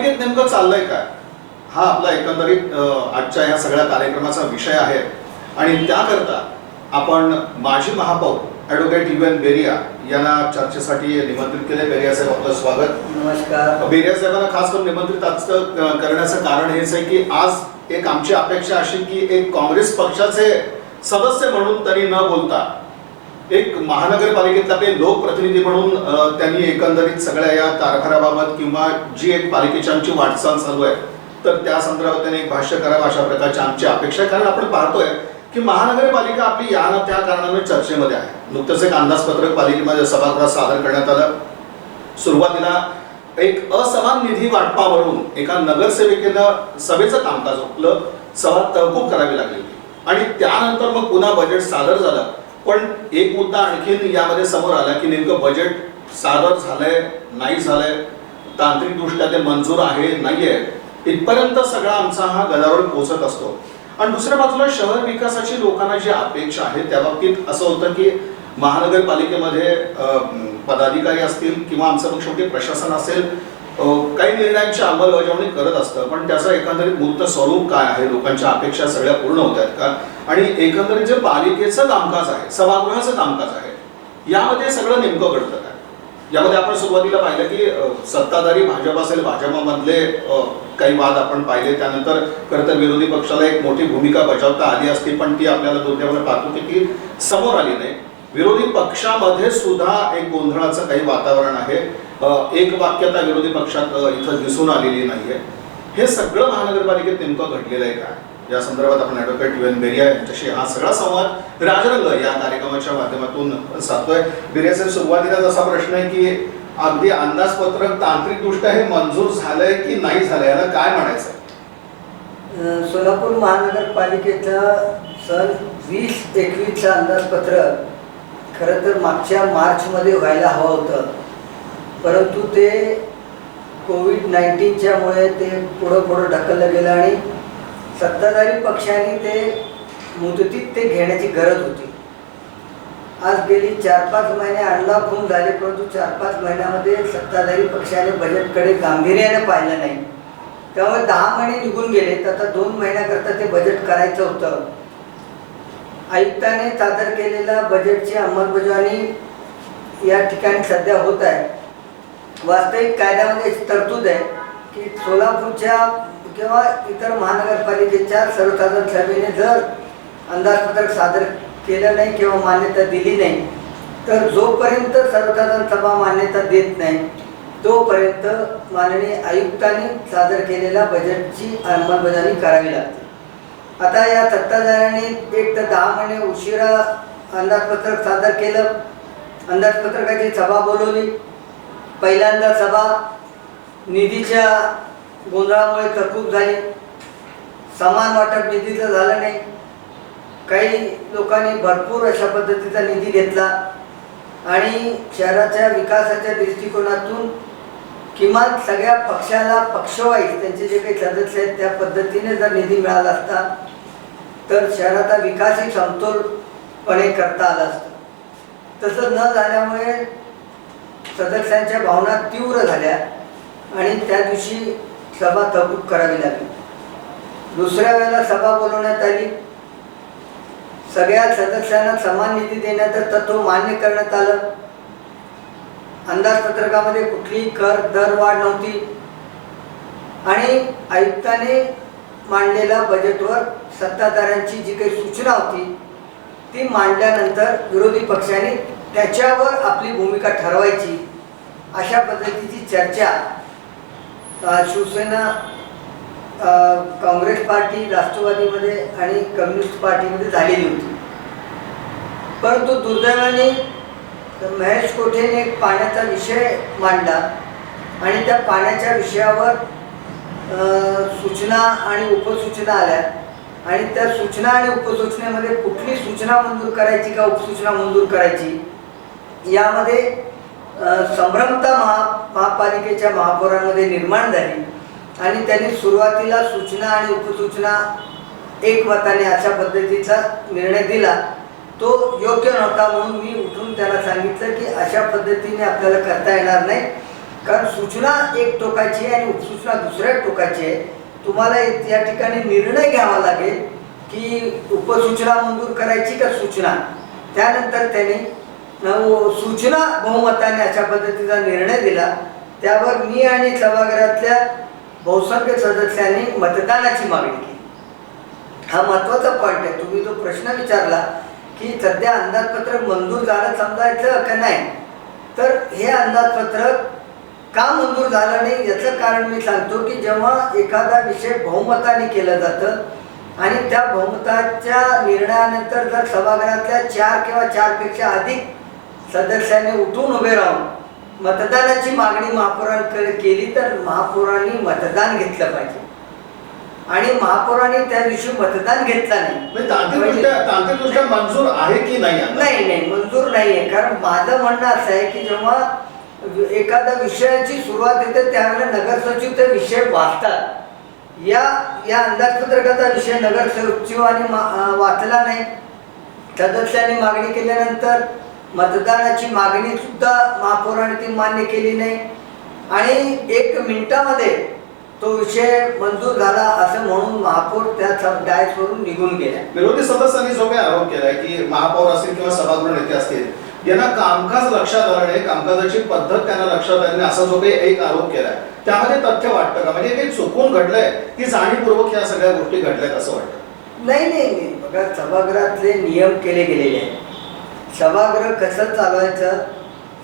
महानगरपालिकेत नेमकं चाललंय काय, हा आपला एकंदरीत आजच्या या सगळ्या कार्यक्रमाचा विषय आहे। आणि त्याकरता आपण माजी महापौर ॲडव्होकेट UN बेरिया यांना चर्चेसाठी निमंत्रित केले। बेरिया साहेब, आपलं स्वागत। नमस्कार। बेरिया साहेबांना खास करून निमंत्रित आज करण्याचं कारण हेच आहे की आज एक आमची अपेक्षा अशी की एक काँग्रेस पक्षाचे सदस्य म्हणून तरी न बोलता एक महानगरपालिकेतले आपले लोकप्रतिनिधी म्हणून त्यांनी एकंदरीत सगळ्या या कारभाराबाबत किंवा जी एक पालिकेची आमची वाटचाल चालू आहे तर त्या संदर्भात त्यांनी एक भाष्य करावं अशा प्रकारची आमची अपेक्षा आहे। कारण आपण पाहतोय की महानगरपालिका आपली या ना त्या कारणाने चर्चेमध्ये आहे। नुकतंच एक अंदाजपत्रक पालिकेमध्ये सभागृहात सादर करण्यात आलं। सुरुवातीला एक असमान निधी वाटपावरून एका नगरसेविकेनं सभेचं कामकाज रोखलं, सभा तहकूब करावी लागली आणि त्यानंतर मग पुन्हा बजेट सादर झालं। पण एक मुद्दा आणखीन यामध्ये समोर आला की नेमकं बजेट सादर झालंय नाही झालंय, तांत्रिकदृष्ट्या ते मंजूर आहे नाहीये, इथपर्यंत सगळा आमचा हा गदारोळ पोहोचत असतो। आणि दुसऱ्या बाजूला शहर विकासाची लोकांना जी अपेक्षा आहे त्या बाबतीत असं होतं की महानगरपालिकेमध्ये पदाधिकारी असतील किंवा आमचं मग शेवटी प्रशासन असेल काही निर्णयांची अंमलबजावणी करत असतं, पण त्याचं एकंदरीत मूर्त स्वरूप काय आहे, लोकांच्या अपेक्षा सगळ्या पूर्ण होत आहेत का, आणि एकंदरीत जे पालिकेचं कामकाज आहे, सभागृहाचं कामकाज आहे, यामध्ये सगळं नेमकं घडतं काय? यामध्ये आपण सुरुवातीला पाहिलं की सत्ताधारी भाजप असेल, भाजपमधले काही वाद आपण पाहिले, त्यानंतर खरं तर विरोधी पक्षाला एक मोठी भूमिका बजावता आली असती पण ती आपल्याला दुर्दैवाने पाहतो की समोर आली नाही। विरोधी पक्षामध्ये सुद्धा एक गोंधळाचं काही वातावरण आहे, एक वाक्यता विरोधी पक्षात इथं दिसून आलेली नाहीये। हे सगळं महानगरपालिकेत नेमकं घडलेलं आहे का, या संदर्भात आपण ॲडव्होकेट UN बेरिया यांच्याशी हा सगळा संवाद राजरंग या कार्यक्रमाच्या माध्यमातून साधतोय। बेरिया साहेब, सुरुवातीला असा प्रश्न आहे की अगदी अंदाजपत्रक तांत्रिकदृष्ट्या हे मंजूर झालंय की नाही झालंय, याला काय म्हणायचं? सोलापूर महानगरपालिकेचा सन 2021चा अंदाजपत्रक खरं तर मागच्या मार्चमध्ये व्हायला हवं होतं, परंतु ते कोविड-19च्यामुळे ते पुढं ढकललं गेलं आणि सत्ताधारी पक्षाने ते मुदतीत ते घेण्याची गरज होती। आज गेली 4-5 महिने अनलॉक झाले, परंतु 4-5 महिन्यामध्ये सत्ताधारी पक्षाने बजेटकडे गांभीर्याने पाहिलं नाही, त्यामुळे 10 महिने निघून गेले। तर आता 2 महिन्याकरता ते बजेट करायचं होतं। आयुक्ताने सादर केलेल्या बजेटची अंमलबजावणी या ठिकाणी सध्या होत आहे। वास्तविक कायद्यामध्ये तरतूद आहे की सोलापूरच्या किंवा इतर महानगरपालिकेच्या सर्वसाधारण सभेने जर अंदाजपत्रक सादर केलं नाही किंवा मान्यता दिली नाही तर जोपर्यंत सर्वसाधारण सभा मान्यता देत नाही तोपर्यंत माननीय आयुक्तांनी सादर केलेल्या बजेटची अंमलबजावणी करावी लागते। आता या सत्ताधाऱ्यांनी एक तर 10 महिने उशिरा अंदाजपत्रक सादर केलं, अंदाजपत्रकाची सभा बोलवली, पहिल्यांदा सभा निधीच्या गोंधळामुळे तहकूब झाली, समान वाटप निधीचं झालं नाही, काही लोकांनी भरपूर अशा पद्धतीचा निधी घेतला आणि शहराच्या विकासाच्या दृष्टिकोनातून किमान सगळ्या पक्षाला पक्षवाईज त्यांचे जे काही सदस्य आहेत त्या पद्धतीने जर निधी मिळाला असता तर शहराचा विकासही समतोलपणे करता आला असता। तसं न झाल्यामुळे सदस्यांच्या भावना तीव्र झाल्या आणि त्या दिवशी सभा तहकूब करावी लागली। दुसऱ्या वेळेला सभा बोलवण्यात आली, सगळ्या सदस्यांना समान निधी देण्याचं तत्व मान्य करण्यात आलं, अंदाजपत्रकामध्ये कुठलीही कर दर वाढ नव्हती आणि आयुक्ताने मांडलेल्या बजेटवर सत्ताधाऱ्यांची जी काही सूचना होती ती मांडल्यानंतर विरोधी पक्षाने त्याच्यावर आपली भूमिका ठरवायची अशा पद्धतीची चर्चा शिवसेना, काँग्रेस पार्टी, राष्ट्रवादीमध्ये आणि कम्युनिस्ट पार्टीमध्ये झालेली होती। परंतु दुर्दैवाने महेश कोठेने एक पाण्याचा विषय मांडला आणि त्या पाण्याच्या विषयावर सूचना आणि उपसूचना आल्या आणि त्या सूचना आणि उपसूचनेमध्ये कुठली सूचना मंजूर करायची का उपसूचना मंजूर करायची यामध्ये संभ्रमता महापालिकेच्या महापौरांमध्ये निर्माण झाली आणि त्यांनी सुरुवातीला सूचना आणि उपसूचना एकमताने अशा पद्धतीचा निर्णय दिला। तो योग्य नव्हता म्हणून मी उठून त्याला सांगितलं की अशा पद्धतीने आपल्याला करता येणार नाही, कारण सूचना एक टोकाची आहे आणि उपसूचना दुसऱ्या टोकाची आहे. तुम्हाला या ठिकाणी निर्णय घ्यावा लागेल की उपसूचना मंजूर करायची का सूचना. त्यानंतर त्यांनी सूचना बहुमताने अशा पद्धतीचा निर्णय दिला. त्यावर मी आणि सभागृहातल्या बहुसंख्य सदस्यांनी मतदानाची मागणी केली. हा महत्त्वाचा पॉईंट आहे. तुम्ही जो प्रश्न विचारला की सध्या अंदाजपत्रक मंजूर झालं समजायचं का नाही, तर हे अंदाजपत्रक का मंजूर झालं नाही याचं कारण मी सांगतो की जेव्हा एखादा विषय बहुमताने केलं जातं आणि त्या बहुमताच्या निर्णयानंतर जर सभागृहातल्या 4 किंवा 4पेक्षा अधिक सदस्यांनी उठून उभे राहून मतदानाची मागणी महापौरांकडे केली तर महापौरांनी मतदान घेतलं पाहिजे. आणि महापौरांनी त्या दिवशी मतदान घेतलं नाही. म्हणजे तांत्रिकदृष्ट्या मंजूर आहे की नाही? नाही मंजूर नाही आहे. कारण माझं म्हणणं असं आहे की जेव्हा एखाद्या विषयाची सुरुवात येते त्यावेळेला नगरसचिव ते विषय वाचतात. या अंदाजपत्रकाचा विषय नगरसचिवांनी वाचला नाही. सदस्यांनी मागणी केल्यानंतर मतदानाची मागणी सुद्धा महापौरांनी ती मान्य केली नाही आणि 1 मिनिटामध्ये तो विषय मंजूर झाला असं म्हणून महापौर त्या डायसवरून निघून गेल्या. विरोधी सदस्यांनी जो काही आरोप केलाय की महापौर असतील किंवा सभागृह नेते असतील यांना कामकाज लक्षात आलं नाही, कामकाजाची पद्धत त्यांना लक्षात आली नाही, असा जो काही एक आरोप केलाय त्यामध्ये तथ्य वाटतं का? म्हणजे काही चुकून घडलंय की जाणीवपूर्वक या सगळ्या गोष्टी घडल्यात असं वाटतं? नाही. बघा, सभागृहातले नियम केले गेलेले आहेत. सभागृह कसं चालवायचं,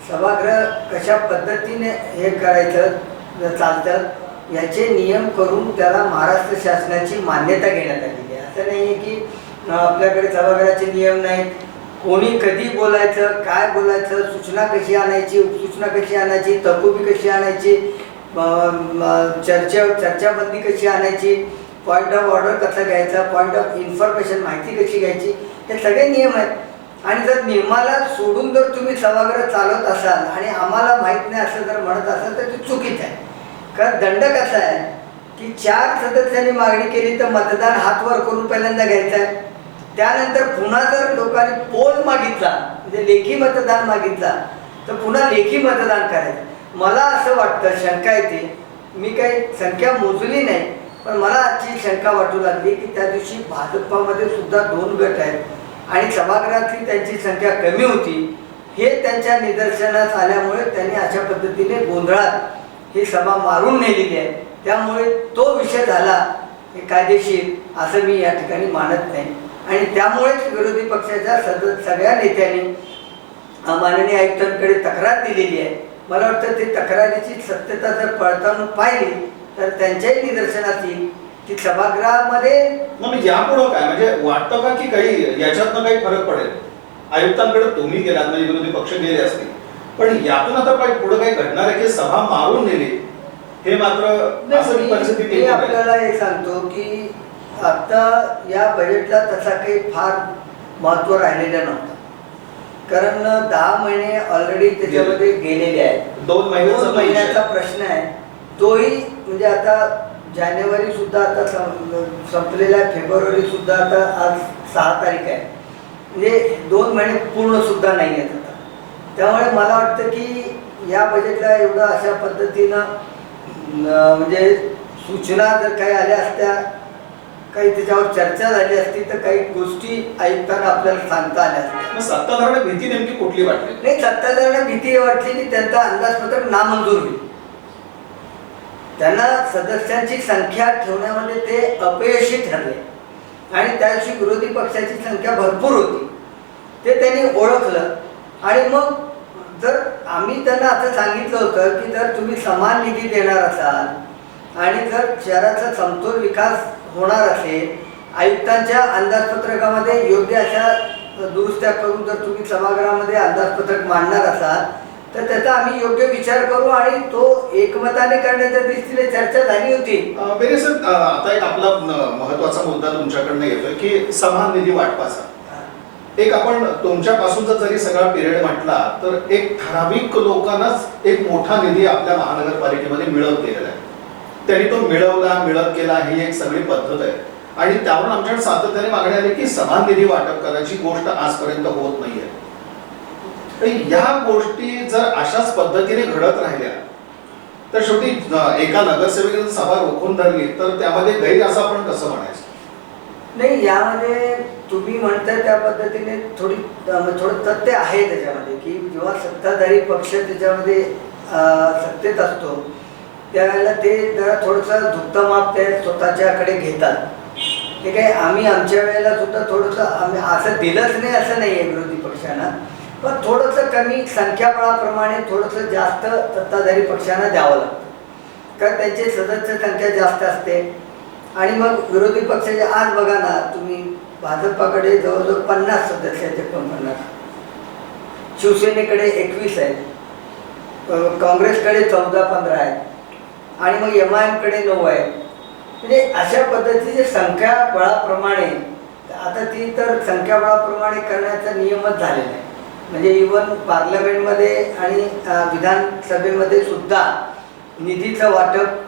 सभागृह कशा पद्धतीने हे करायचं चालतं याचे नियम करून त्याला महाराष्ट्र शासनाची मान्यता घेण्यात आलेली आहे. असं नाही आहे की आपल्याकडे सभागृहाचे नियम नाहीत. कोणी कधी बोलायचं, काय बोलायचं, सूचना कशी आणायची, उपसूचना कशी आणायची, तहकुबी कशी आणायची, चर्चाबंदी कशी आणायची, पॉईंट ऑफ ऑर्डर कसा घ्यायचा, पॉईंट ऑफ इन्फॉर्मेशन माहिती कशी घ्यायची, हे सगळे नियम आहेत. आणि जर नियमाला सोडून जर तुम्ही सभागृह चालवत असाल आणि आम्हाला माहीत नाही असं जर म्हणत असाल तर ते चुकीचं आहे. कारण दंड कसा आहे की 4 सदस्यांनी मागणी केली तर मतदान हात वर करून पहिल्यांदा घ्यायचं आहे. त्यानंतर पुन्हा जर लोकांनी पोल मागितला म्हणजे लेखी मतदान मागितला तर पुन्हा लेखी मतदान करायचं. मला असं वाटतं, शंका येते, मी काही संख्या मोजली नाही पण मला आजची शंका वाटू लागली की त्या दिवशी भाजपामध्ये सुद्धा 2 गट आहेत आणि सभागृहातली त्यांची संख्या कमी होती. हे त्यांच्या निदर्शनास आल्यामुळे त्यांनी अशा पद्धतीने गोंधळात ही सभा मारून नेलेली आहे. त्यामुळे तो विषय झाला हे कायदेशीर असं मी या ठिकाणी मानत नाही. आणि त्यामुळेच विरोधी पक्षाच्या सगळ्या नेत्यांनी माननीय आयुक्तांकडे तक्रार दिलेली आहे. मला वाटतं ते तक्रारीची सत्यता जर पडताळून पाहिली तर त्यांच्याही निदर्शनात येईल की सभागृहामध्ये यापुढं काय म्हणजे वाटतं का की काही याच्यातनं काही फरक पडेल? आयुक्तांकडे तुम्ही गेलात म्हणजे विरोधी पक्ष गेले असतील पण यातून आता पुढे काही घडणार आहे की सभा मारून नेली हे मात्र असं परिस्थिती मी आपल्याला हे सांगतो की आता या बजेटला तसा काही फार महत्त्व राहिलेलं नव्हतं. कारण 10 महिने ऑलरेडी त्याच्यामध्ये गेलेले आहेत. 2 महिन्याचा प्रश्न आहे. तोही म्हणजे आता जानेवारी सुद्धा आता संपलेला आहे, फेब्रुवारी सुद्धा आता आज 6 तारीख आहे. म्हणजे 2 महिने पूर्ण सुद्धा नाही आहेत आता. त्यामुळे मला वाटतं की या बजेटला एवढं अशा पद्धतीनं म्हणजे सूचना जर काही आल्या असत्या, काही त्याच्यावर चर्चा झाली असती तर काही गोष्टी आयुक्तांना आपल्याला सांगता आल्या असत्या. सत्ताधाऱ्यांना भीती नेमकी कुठली वाटली? नाही, सत्ताधाऱ्यांना भीती वाटली की त्यांचा अंदाजपत्रक नामंजूर होईल. त्यांना सदस्यांची संख्या ठेवण्यामध्ये ते अपयशी ठरले आणि त्या दिवशी विरोधी पक्षाची संख्या भरपूर होती ते त्यांनी ओळखलं. आणि मग जर आम्ही त्यांना असं सांगितलं होतं की जर तुम्ही समान निधी देणार असाल आणि जर शहराचा समतोल विकास होणार असेल, आयुक्तांच्या अंदाजपत्रकामध्ये योग्य अशा दुरुस्त्या करून जर तुम्ही सभागृहामध्ये अंदाजपत्रक मांडणार असाल तर त्याचा आम्ही योग्य विचार करू आणि तो एकमताने करण्याच्या दृष्टीने चर्चा झाली होती. बेरे सर, आता एक आपला महत्वाचा मुद्दा तुमच्याकडनं येतोय की समान निधी वाटपाचा. एक आपण तुमच्यापासूनचा जरी सगळा पिरियड म्हटला तर एक ठराविक लोकांनाच एक मोठा निधी आपल्या महानगरपालिकेमध्ये मिळत गेलेला आहे. त्यांनी तो मिळत केला ही एक सगळी पद्धत आहे आणि त्यावरून आमच्याकडे सातत्याने मागणी आली की समान निधी वाटप करायची गोष्ट आजपर्यंत होत नाहीये. या गोष्टी जर अशाच पद्धतीने घडत राहिल्या तर शेवटी एका नगरसेवकाने सभा रोखून धरली तर त्यामध्ये गैर असं आपण कसं म्हणायचं? नाही, यामध्ये तुम्ही म्हणताय त्या पद्धतीने थोडं तथ्य आहे त्याच्यामध्ये, की जेव्हा सत्ताधारी पक्ष त्याच्यामध्ये सत्तेत असतो त्यावेळेला ते जरा थोडंसं धुप्त माप ते स्वतःच्याकडे घेतात. ते काय आम्ही आमच्या वेळेला सुद्धा थोडंसं आम्ही असं दिलंच नाही असं नाही आहे विरोधी पक्षांना, पण थोडंसं कमी संख्याबळाप्रमाणे थोडंसं जास्त सत्ताधारी पक्षांना द्यावं लागतं, कारण त्यांची सदस्य संख्या जास्त असते. आणि मग विरोधी पक्षाचे आज बघा ना तुम्ही, भाजपाकडे जवळजवळ 50 सदस्य आहेत, 49, शिवसेनेकडे 21 आहेत, काँग्रेसकडे 14-15 आहेत आणि मग MIM कडे 9 आहेत. म्हणजे अशा पद्धतीचे संख्याबळाप्रमाणे, आता ती तर संख्याबळाप्रमाणे करण्याचा नियमच झालेला आहे. म्हणजे इव्हन पार्लमेंटमध्ये आणि विधानसभेमध्ये सुद्धा निधीचं वाटप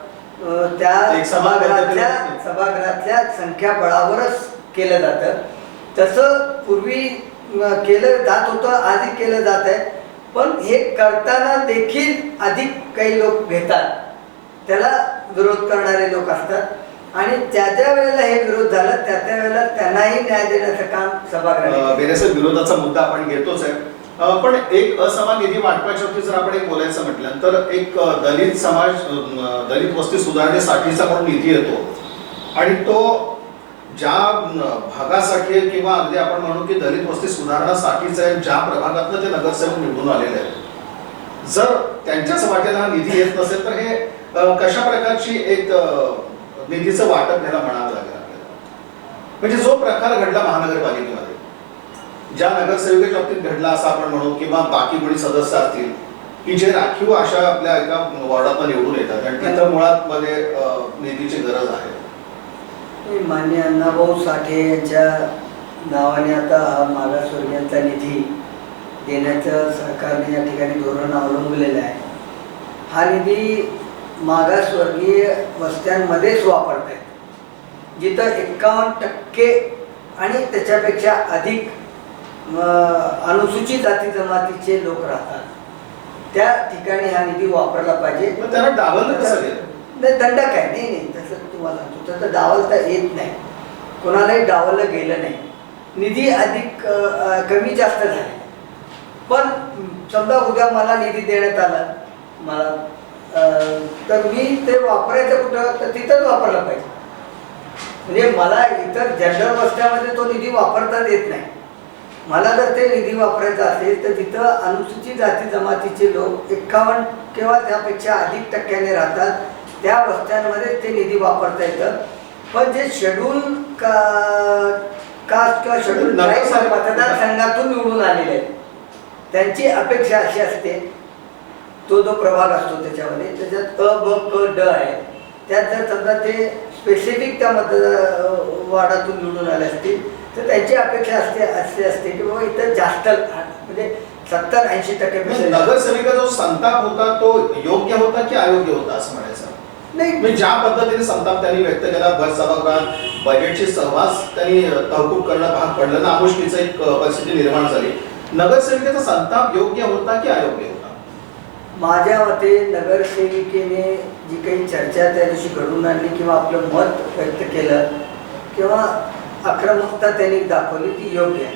त्या सभागृहातल्या संख्याबळावरच केलं जातं. तसं पूर्वी केलं जात होतं, आधी केलं जात आहे, पण हे करताना देखील अधिक काही लोक घेतात, त्याला विरोध करणारे लोक असतात आणि त्या वेळेला हे विरोध झाला त्या वेळेला त्यांनाही न्याय देण्याचं काम सभागृहात. विरोधाचा मुद्दा आपण घेतोच आहे, पण एक असमान निधी वाटपाच्या बाबतीत जर आपण एक बोलायचं म्हटलं तर एक दलित समाज, दलित वस्ती सुधारणेसाठीचा म्हणून निधी येतो आणि तो ज्या भागासाठी किंवा अगदी आपण म्हणू की दलित वस्ती सुधारणासाठीच आहे, ज्या प्रभागातनं ते नगरसेवक निवडून आलेले आहेत, जर त्यांच्याच वाटेला हा निधी येत नसेल तर हे कशा प्रकारची एक निधीचं वाटप घ्यायला म्हणावं लागेल आपल्याला. म्हणजे जो प्रकार घडला महानगरपालिकेमध्ये, ज्या नगरसेवकाच्या बाबतीत घडला असं आपण म्हणू, किंवा बाकी कोणी सदस्य असतील की जे राखीव अशा आपल्या एका वॉर्डात निवडून येतात आणि तिथं मुळात मध्ये निधीची गरज आहे. माननीय अण्णाभाऊ साठे यांच्या नावाने आता हा मागासवर्गीयांचा निधी देण्याचं सरकारने या ठिकाणी धोरण अवलंबलेलं आहे. हा निधी मागासवर्गीय वस्त्यांमध्येच वापरत आहे, जिथं 51% आणि त्याच्यापेक्षा अधिक अनुसूचित जाती जमातीचे लोक राहतात, त्या ठिकाणी हा निधी वापरला पाहिजे. त्यांना डावललं कसं गेलं? नाही, दंड काय नाही, तसं तुम्हाला सांगतो, तसं डावलता येत नाही, कोणालाही डावललं गेलं नाही. निधी अधिक कमी जास्त झाले, पण समजा उद्या मला निधी देण्यात आला मला, तर मी ते वापरायचं कुठं, तर तिथंच वापरला पाहिजे. म्हणजे मला इतर जनरल वस्त्यामध्ये तो निधी वापरताच येत नाही. मला जर ते निधी वापरायचा असेल तर तिथं अनुसूचित जाती जमातीचे लोक 51 किंवा त्यापेक्षा अधिक टक्क्याने राहतात, त्या वस्त्यांमध्ये ते निधी वापरता येतं. पण जे शेड्यूल कास्ट किंवा शेड्यूल मतदारसंघातून निवडून आलेले आहेत, त्यांची अपेक्षा अशी असते, तो जो प्रभाग असतो त्याच्यामध्ये त्याच्यात अ, ब, क, ड आहे, त्यात जर समजा ते स्पेसिफिक त्या वार्डातून निवडून आले असतील तर त्यांची अपेक्षा असते की बाबा इथं जास्त, म्हणजे 70-80% नगरसेविका जो संताप होता तो योग्य होता की अयोग्य होता असं म्हणायचं नाही. ज्या पद्धतीने संताप त्यांनी व्यक्त केला, भर सभागृहात बजेटची सहवास त्यांनी तहकूब करणं भाग पडलं ना, अमुष्कीचं एक परिस्थिती निर्माण झाली. नगरसेविकेचा संताप योग्य होता की अयोग्य होता? माझ्या मते नगरसेविकेने जी काही चर्चा त्या दिवशी घडवून आणली किंवा आपलं मत व्यक्त केलं किंवा आक्रमकता त्यांनी दाखवली ती योग्य आहे.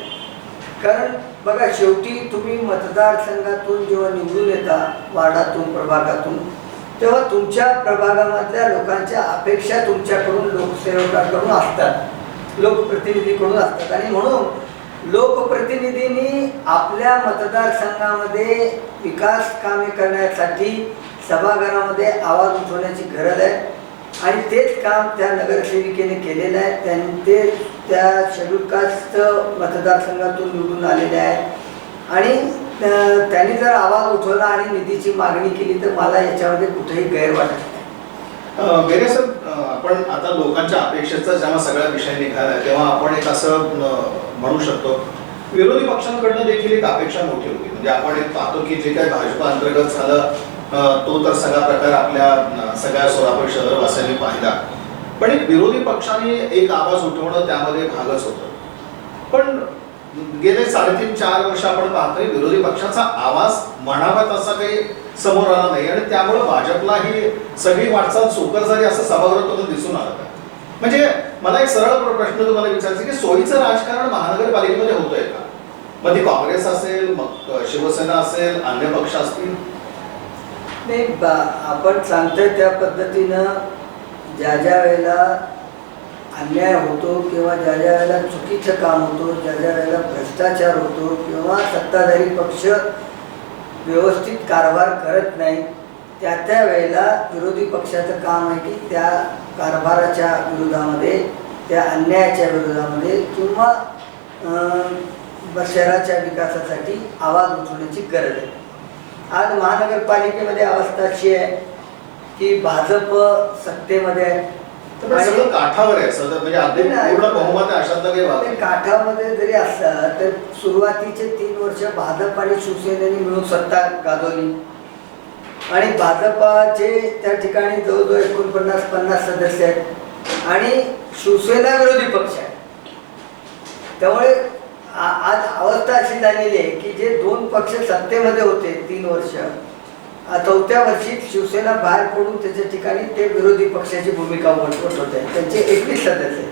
कारण बघा, शेवटी तुम्ही मतदारसंघातून जेव्हा निवडून येता, वार्डातून, प्रभागातून, तेव्हा तुमच्या प्रभागामधल्या लोकांच्या अपेक्षा तुमच्याकडून, लोकसेवकाकडून असतात, लोकप्रतिनिधीकडून असतात. आणि म्हणून लोकप्रतिनिधींनी आपल्या मतदारसंघामध्ये विकास कामे करण्यासाठी सभागृहामध्ये आवाज उठवण्याची गरज आहे आणि तेच काम त्या नगरसेविकेने केलेलं आहे. ते त्या शेड्यूल कास्ट मतदारसंघातून निवडून आलेले आहेत आणि त्यांनी जर आवाज उठवला आणि निधीची मागणी केली तर मला याच्यामध्ये कुठेही गैर वाटत नाही. बेरे सर, आपण आता लोकांच्या अपेक्षेचा जेव्हा सगळा विषय निघाला तेव्हा आपण एक असं म्हणू शकतो, विरोधी पक्षांकडनं देखील एक अपेक्षा मोठी होती. म्हणजे आपण एक पाहतो की जे काही भाजपा अंतर्गत झालं तो तर सगळा प्रकार आपल्या सगळ्या सोलापूर शहरवासियांनी पाहिला, पण एक विरोधी पक्षाने एक आवाज उठवणं त्यामध्ये भागच होतं. पण गेले 3.5-4 वर्ष आपण पाहतोय विरोधी पक्षाचा आवाज म्हणावा तसा काही समोर आला नाही आणि त्यामुळे भाजपला ही सगळी वाटचाल सुकर झाली असं सभागृहातून दिसून आलं का? म्हणजे मला एक सरळ प्रश्न तुम्हाला विचारायचा की सोयीचं राजकारण महानगरपालिकेमध्ये होतंय का? मग ती काँग्रेस असेल, मग शिवसेना असेल, अन्य पक्ष असतील? नाही, आपण सांगतोय त्या पद्धतीनं ज्या ज्या वेळेला अन्याय होतो किंवा ज्या ज्या वेळेला चुकीचं काम होतो, ज्या ज्या वेळेला भ्रष्टाचार होतो किंवा सत्ताधारी पक्ष व्यवस्थित कारभार करत नाही, त्या त्या वेळेला विरोधी पक्षाचं काम आहे की त्या कारभाराच्या विरोधामध्ये, त्या अन्यायाच्या विरोधामध्ये किंवा शहराच्या विकासासाठी आवाज उठवण्याची गरज आहे. आज महानगरपालिकेमध्ये अवस्था अशी आहे की भाजप सत्तेमध्ये आहे. तर सगळं काठावर आहे सध्या, म्हणजे अगदी पूर्ण बहुमत आहे अशातलं काही वाद नाही. काठामध्ये जरी असलं तर सुरुवातीचे 3 वर्ष भाजप आणि शिवसेनेने मिळून सत्ता गाजवली आणि भाजपाचे त्या ठिकाणी जवळजवळ 49-50 सदस्य आहेत आणि शिवसेना विरोधी पक्ष आहे. त्यामुळे आज अवस्था अशी झालेली आहे की जे 2 पक्ष सत्तेमध्ये होते 3 वर्ष, 4थ्या वर्षी शिवसेना बाहेर पडून त्याच्या ठिकाणी ते विरोधी पक्षाची भूमिका वठवत आहे. त्यांचे 21 सदस्य.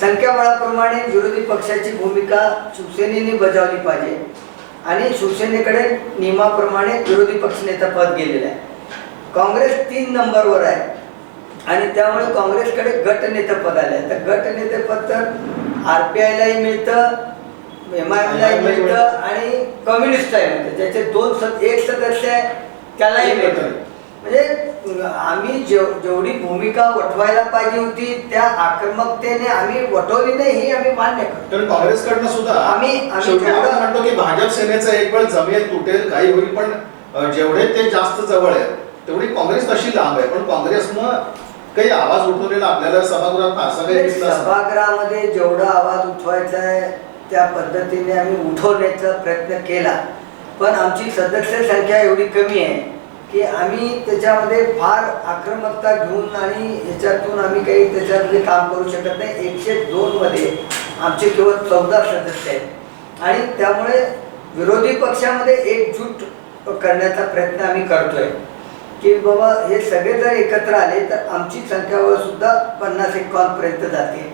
संख्याबळाप्रमाणे विरोधी पक्षाची भूमिका शिवसेनेने बजावली पाहिजे आणि शिवसेनेकडे नियमाप्रमाणे विरोधी पक्षनेता पद गेलेलं आहे. काँग्रेस 3 नंबरवर आहे आणि त्यामुळे काँग्रेसकडे गटनेतेपद आले आहे. तर गटनेतेपद तर RPIलाही मिळतं, MIMलाही मिळतं आणि कम्युनिस्टलाही मिळतं. ज्याचे 1 सदस्य आहे त्यालाही मिळतं. म्हणजे आम्ही जेवढी भूमिका वठवायला पाहिजे होती त्या आक्रमकतेने आम्ही वठवली नाही, ही आम्ही मान्य करतो. तर काँग्रेसकडनं सुद्धा आम्ही म्हणतो की भाजप सेनेचं एक वेळ जमेल, तुटेल, काही होईल, पण जेवढे ते जास्त जवळ आहे तेवढी काँग्रेस तशी लांब आहे. पण काँग्रेसनं काही आवाज उठवलेला आपल्याला सभागृहात असं काही दिसलं? सभागृहामध्ये जेवढा आवाज उठवायचा आहे त्या पद्धतीने आम्ही उठवण्याचा प्रयत्न केला, पण आमची सदस्य संख्या एवढी कमी आहे की आम्ही त्याच्यामध्ये फार आक्रमकता घेऊन आणि ह्याच्यातून आम्ही काही त्याच्यामध्ये काम करू शकत नाही. 102 मध्ये आमचे केवळ 14 सदस्य आहेत आणि त्यामुळे विरोधी पक्षामध्ये एकजूट करण्याचा प्रयत्न आम्ही करतोय की बाबा हे सगळे जर एकत्र आले तर आमची संख्याबळ सुद्धा 50-51 पर्यंत जाते,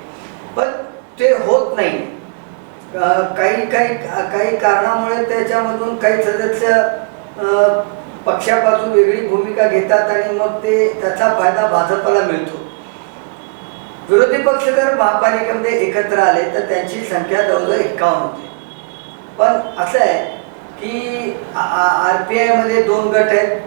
पण ते होत नाही. काही कारणामुळे त्याच्यामधून काही सदस्य पक्षापासून वेगळी भूमिका घेतात आणि मग त्याचा फायदा भाजपला मिळतो. विरोधी पक्ष जर महापालिकेमध्ये एकत्र आले तर त्यांची संख्या जवळजवळ 51 होते. पण असं आहे की RPIमध्ये 2 गट आहेत,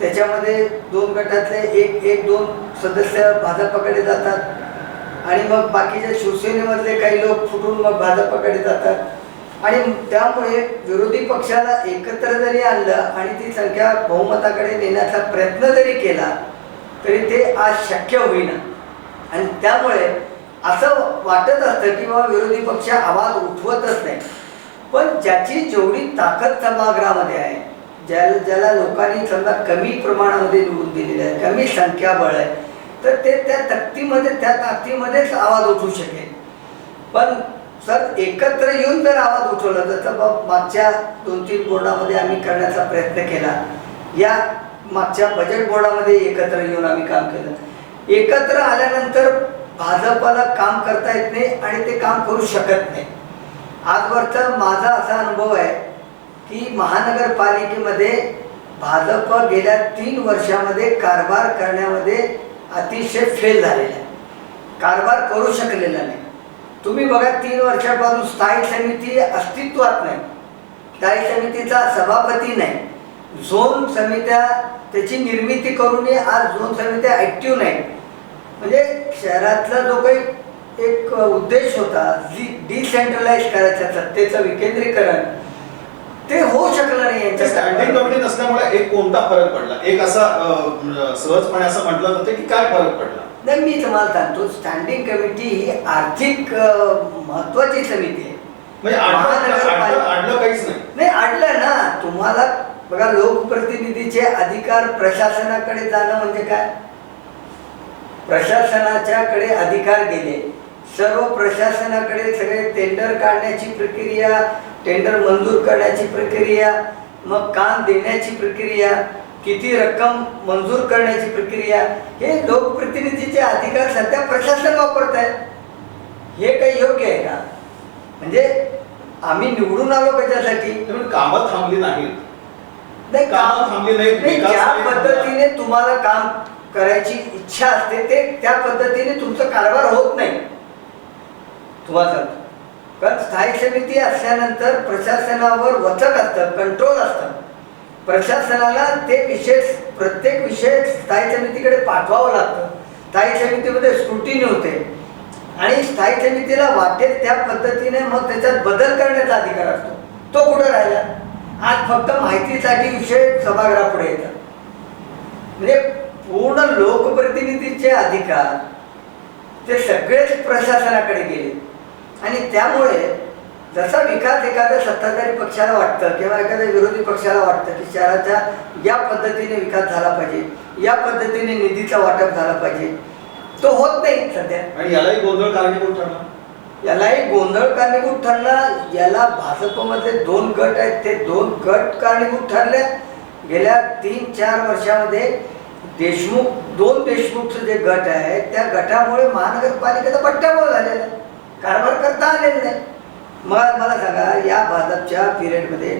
त्याच्यामध्ये 2 गटातले एक 2 सदस्य भाजपकडे जातात आणि मग बाकीच्या शिवसेनेमधले काही लोक फुटून मग भाजपकडे जातात आणि त्यामुळे विरोधी पक्षाला एकत्र जरी आणलं आणि ती संख्या बहुमताकडे नेण्याचा प्रयत्न जरी केला तरी ते आज शक्य होईना. आणि त्यामुळे असं वाटत असतं की बाबा विरोधी पक्ष आवाज उठवतच नाही, पण ज्याची जेवढी ताकद सभागृहामध्ये आहे, ज्याला लोकांनी समजा कमी प्रमाणामध्ये निवडून दिलेलं आहे, कमी संख्याबळ आहे, तर ते त्या ताकदीमध्येच आवाज उठवू शकेल. पण सर एकत्र येऊन जर आवाज उठवला तर मागच्या 2-3 बोर्डामध्ये आम्ही करण्याचा प्रयत्न केला, या मागच्या बजेट बोर्डामध्ये एकत्र येऊन आम्ही काम केलं. एकत्र आल्यानंतर भाजपला काम करता येत नाही आणि ते काम करू शकत नाही. आजवरचा माझा असा अनुभव आहे की महानगरपालिकेमध्ये भाजप गेल्या 3 वर्षामध्ये कारभार करण्यामध्ये अतिशय फेल झालेला आहे, कारभार करू शकलेला नाही. तुम्ही बघा 3 वर्षापासून स्थायी समिती अस्तित्वात नाही, स्थायी समितीचा सभापती नाही, झोन समित्या त्याची निर्मिती करूनही आज झोन समित्या ॲक्टिव्ह नाही. म्हणजे शहरातला जो काही एक उद्देश होता डिसेंट्रलाइज करायचा, सत्तेचं विकेंद्रीकरण, ते होऊ शकलं नाही यांच्या. स्टँडिंग कमिटी नसल्यामुळे एक कोणता फरक पडला? एक असा सहजपणे असं म्हटलं जातं की काय फरक पडला? नाही, मी तुम्हाला सांगतो, स्टँडिंग कमिटी ही आर्थिक महत्वाची समिती आहे. म्हणजे अडलं काहीच नाही. अडलं ना. तुम्हाला बघा, लोकप्रतिनिधीचे अधिकार प्रशासनाकडे जाणं म्हणजे काय? प्रशासनाच्याकडे अधिकार गेले, सर्व प्रशासनाकडे सगळे टेंडर काढण्याची प्रक्रिया, टेंडर मंजूर करण्याची प्रक्रिया, मग काम देण्याची प्रक्रिया, किती रक्कम मंजूर करण्याची प्रक्रिया, हे लोकप्रतिनिधीचे अधिकार सध्या प्रशासन वापरत आहे. हे काही योग्य आहे का? म्हणजे आम्ही निवडून आलो कशासाठी? कामं थांबली नाहीत. नाही, कामं थांबली नाहीत. नाही, विकास ज्या नाही थांबला. पद्धतीने तुम्हाला काम करायची इच्छा असते ते त्या पद्धतीने तुमचा कारभार होत नाही. तुम्हाला सांगतो, कारण स्थायी समिती असल्यानंतर प्रशासनावर वचक असतं, कंट्रोल असतं. प्रशासनाला ते विषय, प्रत्येक विषय स्थायी समितीकडे पाठवावं लागतं. स्थायी समितीमध्ये स्क्रुटिनी होते आणि स्थायी समितीला वाटेल त्या पद्धतीने मग त्याच्यात बदल करण्याचा अधिकार असतो. तो कुठं राहिला? आज फक्त माहितीसाठी विषय सभागृहापुढे येतात. म्हणजे पूर्ण लोकप्रतिनिधीचे अधिकार ते सगळेच प्रशासनाकडे गेले. आणि त्यामुळे जसा विकास एखाद्या सत्ताधारी पक्षाला वाटतं किंवा एखाद्या विरोधी पक्षाला वाटतं की शहराच्या या पद्धतीने विकास झाला पाहिजे, या पद्धतीने निधीचा वाटप झाला पाहिजे, तो होत नाही सध्या. आणि यालाही गोंधळ कारणीभूत ठरला. यालाही गोंधळ कारणीभूत ठरला. याला भाजपमध्ये 2 गट आहेत, ते 2 गट कारणीभूत ठरले. गेल्या 3-4 वर्षामध्ये दोन देशमुखचे जे गट आहे त्या गटामुळे महानगरपालिकेचा पट्ट्याबोळ झालेला आहे, कारभार करता आलेला नाही. मला सांगा, या भाजपच्या पिरियडमध्ये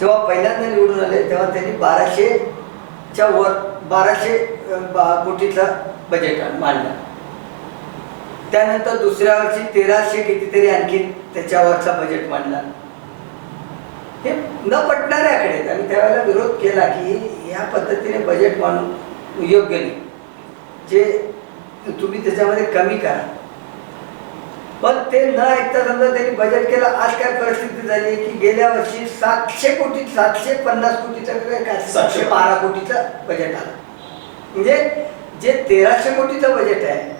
जेव्हा पहिल्यांदा निवडून आले तेव्हा त्यांनी 1200च्या वर 1200 कोटीचा बजेट मांडला. त्यानंतर दुसऱ्या वर्षी 1300 कितीतरी आणखी त्याच्यावरचा बजेट मांडला. हे न पटणाऱ्याकडे आम्ही त्यावेळेला विरोध केला की या पद्धतीने बजेट मांडून योग्य नाही, जे तुम्ही त्याच्यामध्ये कमी करा. पण ते न ऐकता समजा त्यांनी बजेट केलं. आज काय परिस्थिती झाली की गेल्या वर्षी 750 कोटीचं काय 712 कोटीचं बजेट आलं. म्हणजे जे 1300 कोटीचं बजेट आहे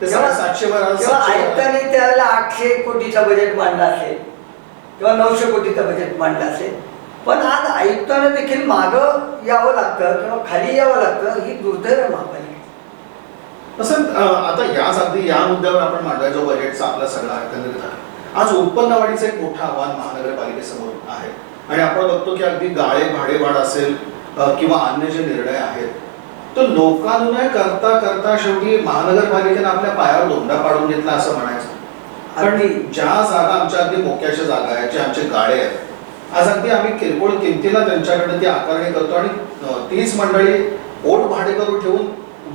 तेव्हा 712 तेव्हा आयुक्तांनी त्यावेळेला 800 कोटीचा बजेट मांडला असेल किंवा 900 कोटीचं बजेट मांडलं असेल. पण आज आयुक्तांना देखील मागं यावं लागतं किंवा खाली यावं लागतं. ही दुर्दैव आहे महापालिका. तसं आता याच अगदी या मुद्द्यावर आपण मांडलाय जो बजेटचा आपला सगळा एकंदरीत आहे. आज उत्पन्न वाढीचं एक मोठं आव्हान महानगरपालिकेसमोर आहे आणि आपण बघतो की अगदी गाळे भाडेवाढ असेल किंवा अन्य जे निर्णय आहेत तो लोकानुनय करता करता शेवटी महानगरपालिकेने आपल्या पायावर धोंडा पाडून घेतला असं म्हणायचं. कारण ज्या जागा आमच्या अगदी मोक्याच्या जागा आहेत, जे आमचे गाळे आहेत, आज अगदी आम्ही किरकोळ किमतीला त्यांच्याकडे ती आकारणी करतो आणि तीच मंडळी ओढ भाडेकरू ठेवून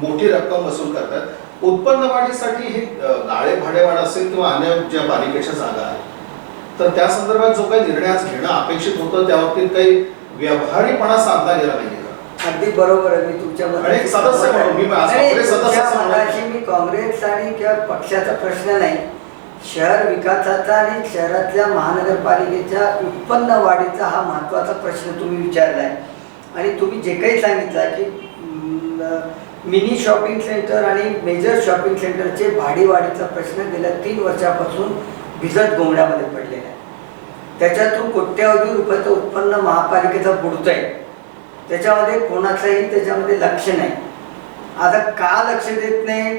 मोठी रक्कम वसूल करतात. उत्पन्न वाढीसाठी हे गाळे भाडेवाढ असेल किंवा अन्य ज्या पालिकेच्या जागा आहेत तर त्या संदर्भात जो काही निर्णय आज घेणं अपेक्षित होतं त्याबाबतीत काही व्यवहारीपणा साधला गेला नाही. अगदी बरोबर आहे. मी तुमच्या सदस्य म्हणून मी काँग्रेस आणि किंवा पक्षाचा प्रश्न नाही, शहर विकासाचा आणि शहरातल्या महानगरपालिकेच्या उत्पन्न वाढीचा हा महत्त्वाचा प्रश्न तुम्ही विचारलाय. आणि तुम्ही जे काही सांगितलं की मिनी शॉपिंग सेंटर आणि मेजर शॉपिंग सेंटरचे भाडेवाढीचा प्रश्न गेल्या 3 वर्षापासून भिजत गोंगड्यामध्ये पडलेला आहे. त्याच्यातून कोट्यावधी रुपयाचं उत्पन्न महापालिकेचं बुडतं आहे. त्याच्यामध्ये कोणाचंही त्याच्यामध्ये लक्ष नाही. आता का लक्ष देत नाही?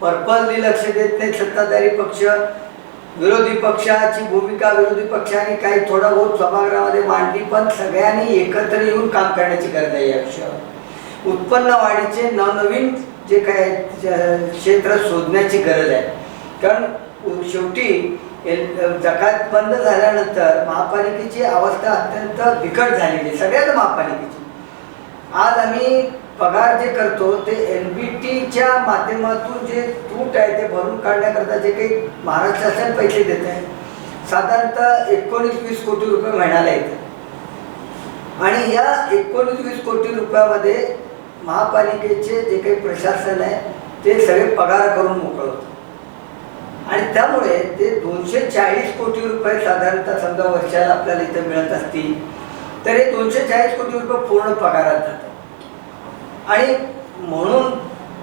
पर्पजली लक्ष देत नाही सत्ताधारी पक्ष. विरोधी पक्षाची भूमिका विरोधी पक्षाने काही थोडा बहुत सभागृहामध्ये मांडली, पण सगळ्यांनी एकत्र येऊन काम करण्याची गरज आहे. या विषयावर उत्पन्न वाढीचे नवनवीन जे काय क्षेत्र शोधण्याची गरज आहे. कारण शेवटी जकात बंद झाल्यानंतर महापालिकेची अवस्था अत्यंत बिकट झालेली आहे, सगळ्याच महापालिकेची. आज आम्ही पगार जे करतो ते LBTच्या माध्यमातून जे तूट आहे ते भरून काढण्याकरता जे काही महाराष्ट्र शासन पैसे देत आहे साधारणतः 19-20 कोटी रुपये महिन्याला येतात. आणि या 19-20 कोटी रुपयामध्ये महापालिकेचे जे काही प्रशासन आहे ते सगळे पगार करून मोकळं होतं. आणि त्यामुळे ते 240 कोटी रुपये साधारणतः समजा वर्षाला आपल्याला इथं मिळत असतील तर हे 240 कोटी रुपये पूर्ण पगारात जातात. आणि म्हणून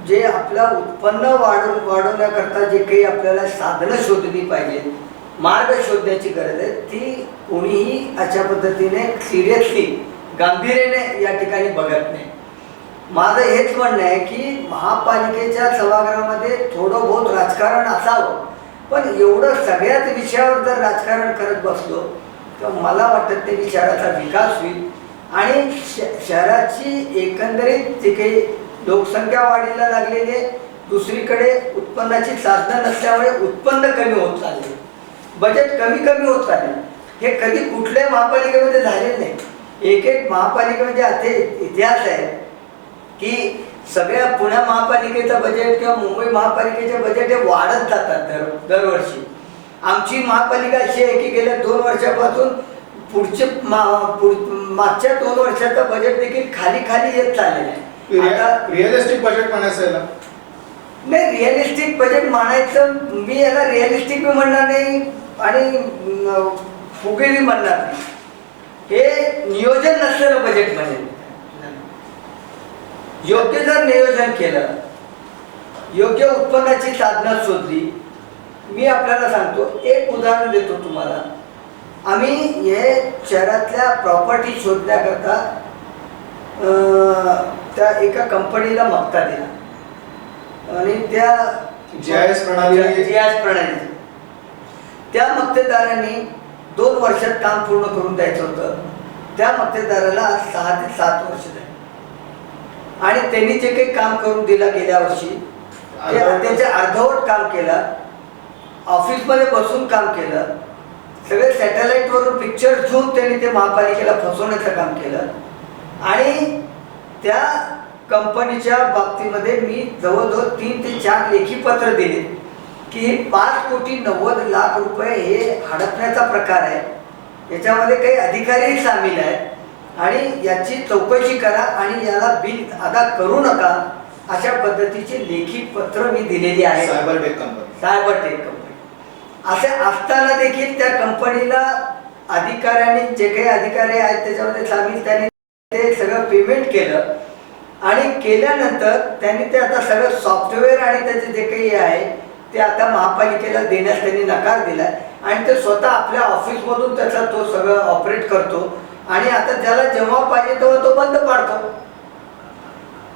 जे आपलं उत्पन्न वाढवण्याकरता जे काही आपल्याला साधनं शोधली पाहिजेत, मार्ग शोधण्याची गरज आहे, ती कोणीही अशा पद्धतीने सिरियसली गांभीर्याने या ठिकाणी बघत नाही. माझं हेच म्हणणं आहे की महापालिकेच्या सभागृहामध्ये थोडं बहुत राजकारण असावं, पण एवढं सगळ्याच विषयावर जर राजकारण करत बसलो तर मला वाटतं ते शहराचा विकास होईल आणि शहराची एकंदरीत जे काही लोकसंख्या वाढीला लागलेली आहे, दुसरीकडे उत्पन्नाची साधनं नसल्यामुळे उत्पन्न कमी होत चालले, बजेट कमी कमी होत चालले. हे कधी कुठल्याही महापालिकेमध्ये झालेलं नाही. एक एक महापालिकेमध्ये असे इतिहास आहे की सगळ्या पुण्या महापालिकेचं बजेट किंवा मुंबई महापालिकेचे बजेट हे वाढत जातात दरवर्षी. आमची महापालिका अशी आहे की गेल्या 2 वर्षापासून मागच्या 2 वर्षाचं बजेट देखील खाली खाली येत चाललेलं आहे. आता रिअलिस्टिक बजेट म्हणायचं याला नाही, रिअलिस्टिक बजेट म्हणायचं मी याला रिअलिस्टिक म्हणणार नाही आणि फुगेली म्हणणार नाही. हे नियोजन नसलेलं बजेट म्हणेल. योग्य जर नियोजन केलं, योग्य उत्पन्नाची साधनं शोधली. मी आपल्याला सांगतो, एक उदाहरण देतो तुम्हाला. आम्ही हे शहरातल्या प्रॉपर्टी शोधण्याकरता त्या एका कंपनीला मक्ता दिला आणि त्या जीआयएस प्रणाली त्या मक्तेदारांनी 2 वर्षात काम पूर्ण करून द्यायचं होतं. त्या मक्तेदाराला 6 ते 7 वर्ष झाली आणि त्यांनी जे काही काम करून दिलं गेल्या वर्षी त्याचे अर्धवट काम केलं, ऑफिसमध्ये बसून काम केलं, सगळे सॅटेलाईटवरून पिक्चर घेऊन त्यांनी ते महापालिकेला फसवण्याचं काम केलं. आणि त्या कंपनीच्या बाबतीमध्ये मी जवळजवळ 3 ते 4 लेखी पत्र दिले की 5,90,00,000 रुपये हे हडपण्याचा प्रकार आहे, याच्यामध्ये काही अधिकारी सामील आहेत आणि याची चौकशी करा आणि याला बिल अदा करू नका, अशा पद्धतीचे लेखी पत्र मी दिलेली आहे. सायबरटेक कंपनी असे असताना देखील त्या कंपनीला अधिकाऱ्यांनी, जे काही अधिकारी आहेत त्याच्यामध्ये सामील, त्यांनी ते सगळं पेमेंट केलं आणि केल्यानंतर त्यांनी ते आता सगळं सॉफ्टवेअर आणि त्याचे जे काही आहे ते आता महापालिकेला देण्यास त्यांनी नकार दिला आणि ते स्वतः आपल्या ऑफिसमधून त्याचा तो सगळं ऑपरेट करतो आणि आता ज्याला जेव्हा पाहिजे तेव्हा तो बंद पाडतो.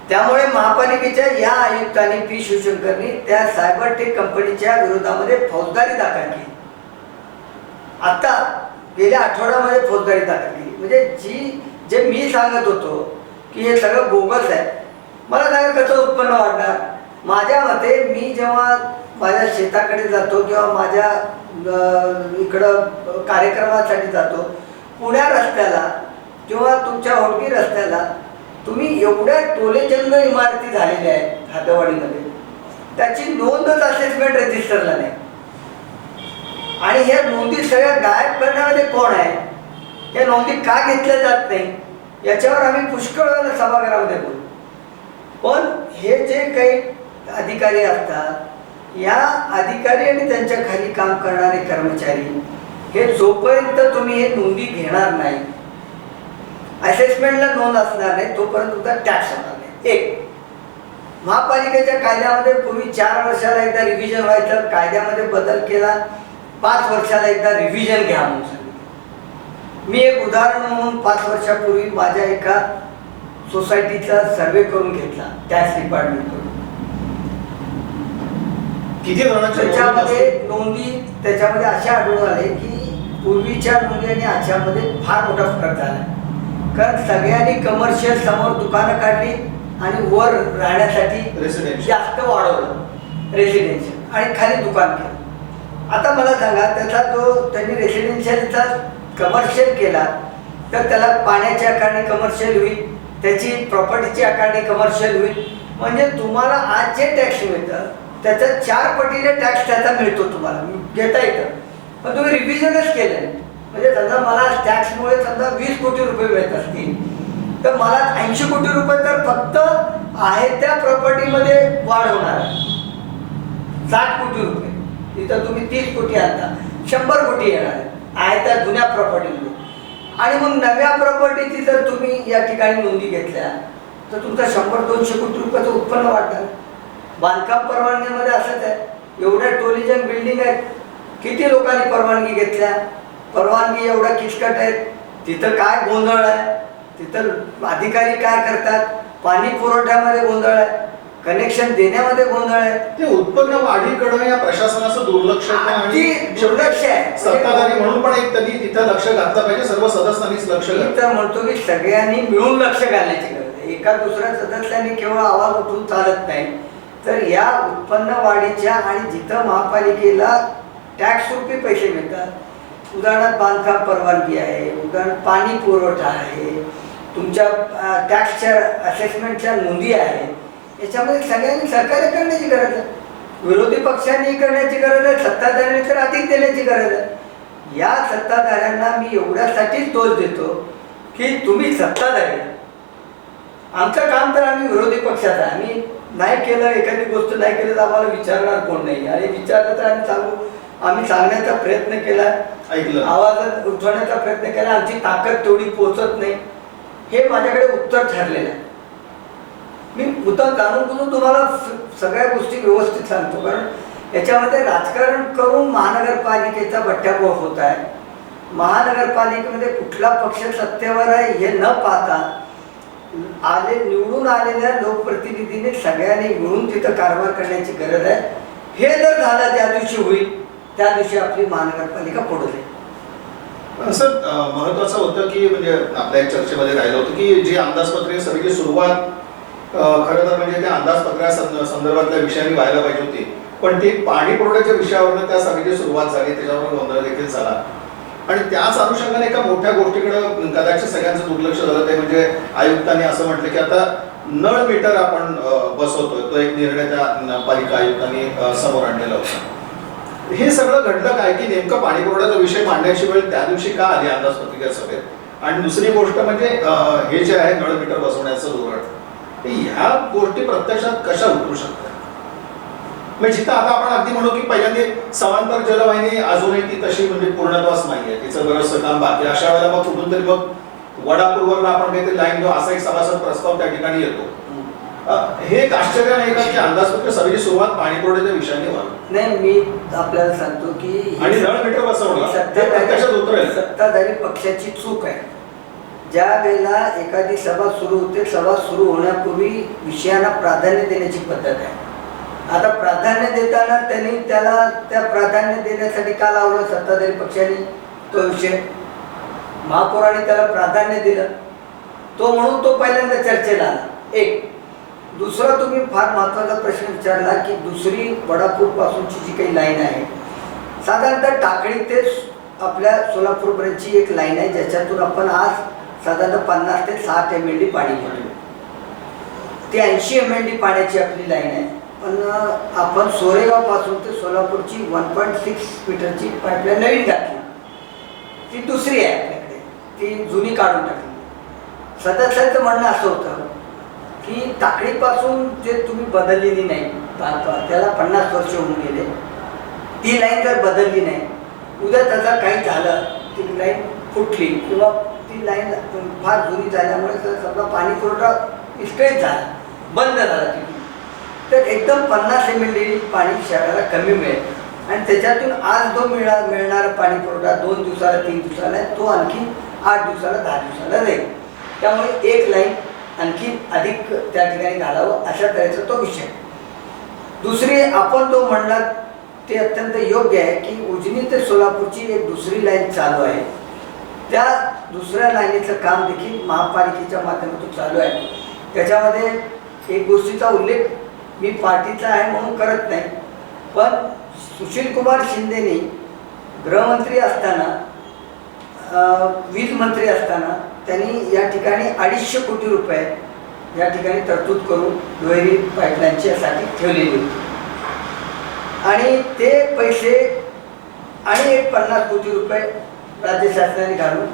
त्यामुळे महापालिकेच्या या आयुक्तांनी पी शिवशंकरनी त्या सायबरटेक कंपनीच्या विरोधामध्ये फौजदारी दाखल केली. आता गेल्या आठवड्यामध्ये फौजदारी दाखल केली. म्हणजे जे मी सांगत होतो की हे सगळं बोगस आहे, मला सांगा कसं उत्पन्न वाढणार. माझ्या मते मी जेव्हा माझ्या शेताकडे जातो किंवा माझ्या इकडं कार्यक्रमासाठी जातो, पुण्या रस्त्याला किंवा तुमच्या होडकी रस्त्याला तुम्ही एवढ्या टोलेजंग इमारती झालेल्या आहेत हातवाडीमध्ये, त्याची नोंदच असेसमेंट रजिस्टरला नाही. आणि ह्या नोंदी सगळ्या गायब करण्यामध्ये कोण आहे, या नोंदी का घेतल्या जात नाही, याच्यावर आम्ही पुष्कळ वेळेला सभागृहामध्ये बोलू. पण हे जे काही अधिकारी असतात, या अधिकारी आणि त्यांच्या खाली काम करणारे कर्मचारी हे जोपर्यंत तुम्ही हे नोंदी घेणार नाही, असेसमेंटला नोंद असणार नाही, तोपर्यंत तुमचा टॅक्स होणार नाही. एक, महापालिकेच्या कायद्यामध्ये पूर्वी 4 वर्षाला एकदा रिव्हिजन व्हायचं, कायद्यामध्ये बदल केला, 5 वर्षाला एकदा रिव्हिजन घ्या म्हणून सांगितलं. मी एक उदाहरण म्हणून 5 वर्षापूर्वी माझ्या एका सोसायटीचा सर्वे करून घेतला टॅक्स डिपार्टमेंटकडून. त्याच्यामध्ये अशा आढळून आले की पूर्वीच्या नोंदी आणि आजच्यामध्ये फार मोठा फरक झाला. कारण सगळ्यांनी कमर्शियल समोर दुकानं काढली आणि वर राहण्यासाठी जास्त वाढवलं रेसिडेन्शियल आणि खाली दुकान केलं. आता मला सांगा, त्याचा त्यांनी रेसिडेन्शियलचा कमर्शियल केला तर त्याला पाण्याची आकारणी कमर्शियल होईल, त्याची प्रॉपर्टीची आकारणी कमर्शियल होईल. म्हणजे तुम्हाला आज जे टॅक्स मिळतं त्याच्या 4 पटीने टॅक्स त्याचा मिळतो, तुम्हाला घेता येतं. पण तुम्ही रिव्हिजनच केलं. म्हणजे समजा मला टॅक्समुळे समजा 20 कोटी रुपये मिळत असतील, तर मला 80 कोटी रुपये तर फक्त आहे त्या प्रॉपर्टीमध्ये वाढ होणार. 60 कोटी रुपये तिथं तुम्ही 30 कोटी आणता, 100 कोटी येणार आहे त्या जुन्या प्रॉपर्टीमध्ये. आणि मग नव्या प्रॉपर्टीची जर तुम्ही या ठिकाणी नोंदी घेतल्या तर तुमचं 100-200 कोटी रुपयाचं उत्पन्न वाढणार. बांधकाम परवानगीमध्ये असंच आहे. एवढ्या टोलिजन बिल्डिंग आहेत, किती लोकांनी परवानगी घेतल्या, परवानगी एवढ्या किचकट आहेत, तिथं काय गोंधळ आहे, तिथं अधिकारी काय करतात, पाणी पुरवठ्यामध्ये गोंधळ आहे, कनेक्शन देण्यामध्ये गोंधळ आहे. ते उत्पन्न वाढीकडे या प्रशासनाचं दुर्लक्ष आहे अगदी आणि दुर्लक्ष आहे. सत्ताधारी म्हणून पण एक त्यांनी तिथं लक्ष घातलं पाहिजे, सर्व सदस्यांनीच लक्ष मी घातलं. तर म्हणतो की सगळ्यांनी मिळून लक्ष घालण्याची गरज आहे. एका दुसऱ्या सदस्याने केवळ आवाज उठवून चालत नाही. तर या उत्पन्न वाढीच्या आणि जिथं महापालिकेला टॅक्स रूपी पैसे मिळतात, उदाहरणार्थ बांधकाम परवानगी आहे, उदाहरणार्थ पाणी पुरवठा आहे, तुमच्या टॅक्सच्या असेसमेंटच्या नोंदी आहे, याच्यामध्ये सगळ्यांनी सहकार्य करण्याची गरज आहे. विरोधी पक्षांनी करण्याची गरज आहे, सत्ताधाऱ्यांनी तर अधिक देण्याची गरज आहे. या सत्ताधाऱ्यांना मी एवढ्यासाठीच दोष देतो की तुम्ही सत्ताधारी, आमचं काम तर आम्ही विरोधी पक्षात आहे. आम्ही नाही केलं, एखादी गोष्ट नाही केलं तर आम्हाला विचारणार कोण नाही, आणि विचारलं तर आम्ही सांगू. आम्ही सांगण्याचा प्रयत्न केला, ऐकलं, आवाज उठवण्याचा प्रयत्न केला, आमची ताकद तेवढी पोहोचत नाही, हे माझ्याकडे उत्तर ठरलेलं आहे. मी मुद्दाम जाणून बुजून तुम्हाला सगळ्या गोष्टी व्यवस्थित सांगतो, कारण याच्यामध्ये राजकारण करून महानगरपालिकेचा बट्ट्याबोळ होत आहे. महानगरपालिकेमध्ये कुठला पक्ष सत्तेवर आहे हे न पाहता निवडून आलेल्या लोकप्रतिनिधीने सगळ्यांनी मिळून तिथं कारभार करण्याची गरज आहे. हे जर झालं त्या दिवशी होईल, त्या दिवशी आपली महानगरपालिका पडू दे. सर महत्वाचं होतं की म्हणजे आपल्या एक चर्चेमध्ये राहिलं होतं की जी अंदाजपत्रे सभेची सुरुवात खरं तर म्हणजे त्या अंदाजपत्रा संदर्भातल्या विषयांनी व्हायला पाहिजे होती, पण ती पाणी पुरवठ्याच्या विषयावरनं त्या सभेची सुरुवात झाली, त्याच्यावर गोंधळ देखील झाला. आणि त्याच अनुषंगाने एका मोठ्या गोष्टीकडे कदाचित सगळ्यांचं दुर्लक्ष झालं, ते म्हणजे आयुक्तांनी असं म्हटलं की आता नळ मीटर आपण बसवतोय. तो एक निर्णय त्या पालिका आयुक्तांनी समोर आणलेला होता. हे सगळं घडलं काय की नेमकं पाणी पुरवठ्याचा विषय मांडण्याची वेळ त्या दिवशी का आली अंदाजपत्रिका सभेत? आणि दुसरी गोष्ट म्हणजे हे जे आहे नळ मीटर बसवण्याचं धोरण, ह्या गोष्टी प्रत्यक्षात कशा उतरू शकतात? म्हणजे जिथं आता आपण अगदी म्हणू की पहिल्यांदा समांतर जलवाहिनी अजूनही ती तशी म्हणजे पूर्णत्वास नाहीये, तिचं बरंचसं काम बाकी. अशा वेळेला मग कुठून तरी मग वडापूरवरला आपण काहीतरी लाईन देऊ असा एक सभासद प्रस्ताव त्या ठिकाणी येतो. हे एक आश्चर्य नाही का की अंदाजपत्र सभेची सुरुवात पाणी पुरवठ्याच्या विषयाने व्हावी? नाही, मी आपल्याला सांगतो की आणि नळ मीटर बसवणं प्रत्यक्षात उतरेल. सत्ताधारी पक्षाची चूक आहे. ज्या वेळेला एखादी सभा सुरू होते, सभा सुरू होण्यापूर्वी विषयांना प्राधान्य देण्याची पद्धत आहे. आता प्राधान्य देताना त्यांनी त्याला त्या प्राधान्य देण्यासाठी का लावलं सत्ताधारी पक्षाने? तो विषय महापौरांनी त्याला प्राधान्य दिलं, तो म्हणून तो पहिल्यांदा चर्चेला आला. एक दुसरा, तुम्ही फार महत्त्वाचा प्रश्न विचारला की दुसरी वडापूर पासूनची जी काही लाईन आहे, साधारणतः टाकळी ते आपल्या सोलापूरपर्यंतची एक लाईन आहे, ज्याच्यातून आपण आज साधारणतः 50 ते 60 MLD पाणी घेतो. ती 80 MLD पाण्याची आपली लाईन आहे. पण आपण सोरेगाव पासून ते सोलापूरची 1.6 मीटरची पाईपलाईन नवीन घातली, ती दुसरी आहे आपल्याकडे, ती जुनी काढून टाकली. सदस्यांचं म्हणणं असं होतं की टाकळीपासून जे तुम्ही बदललेली नाही, त्याला 50 वर्ष होऊन गेले, ती लाईन जर बदलली नाही, उद्या त्याचा काही झालं, ती लाईन फुटली किंवा ती लाईन फार जुनी झाल्यामुळे समजा पाणी पुरवठा विस्कळीत झाला, बंद झाला तिथून, तर एकदम 50 MLD पाणी शहराला कमी मिळेल. आणि त्याच्यातून आज जो मिळणारा पाणी पुरवठा 2 दिवसाला 3 दिवसाला आहे, तो आणखी 8 दिवसाला 10 दिवसाला जाईल. त्यामुळे एक लाईन आणखी अधिक त्या ठिकाणी घालावं अशा तऱ्हेचा तो विषय. दुसरी, आपण तो म्हणला ते अत्यंत योग्य आहे की उजनी ते सोलापूरची एक दुसरी लाईन चालू आहे. त्या दुसऱ्या लाईनीचं काम देखील महापालिकेच्या माध्यमातून चालू आहे. त्याच्यामध्ये एक गोष्टीचा उल्लेख मी पार्टीचा आहे म्हणून करत नाही, पण सुशीलकुमार शिंदेनी गृहमंत्री असताना, वीज मंत्री असताना त्यांनी या ठिकाणी 250 कोटी रुपये या ठिकाणी तरतूद करून दुहेरी पाईपलाईनच्यासाठी ठेवलेली होती. आणि ते पैसे आणि एक 50 कोटी रुपये राज्य शासनाने घालून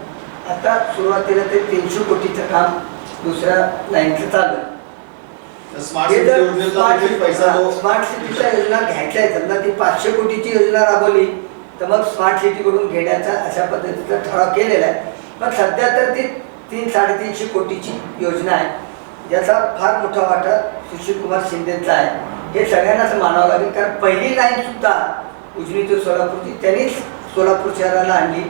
आता सुरुवातीला ते 300 कोटीचं काम दुसऱ्या लाईनचं चालू आहे. स्मार्ट सिटीच्या योजना घ्यायच्या आहे, समजा ती 500 कोटीची योजना राबवली तर मग स्मार्ट सिटीकडून घेण्याचा अशा पद्धतीचा ठराव केलेला आहे. पण सध्या तर ती 300-350 कोटीची योजना आहे, ज्याचा फार मोठा वाटा सुशीलकुमार शिंदेचा आहे. हे सगळ्यांनाच मानावं लागेल, कारण पहिली लाईन सुद्धा उजनी ते सोलापूरची त्यांनीच सोलापूर शहराला आणली.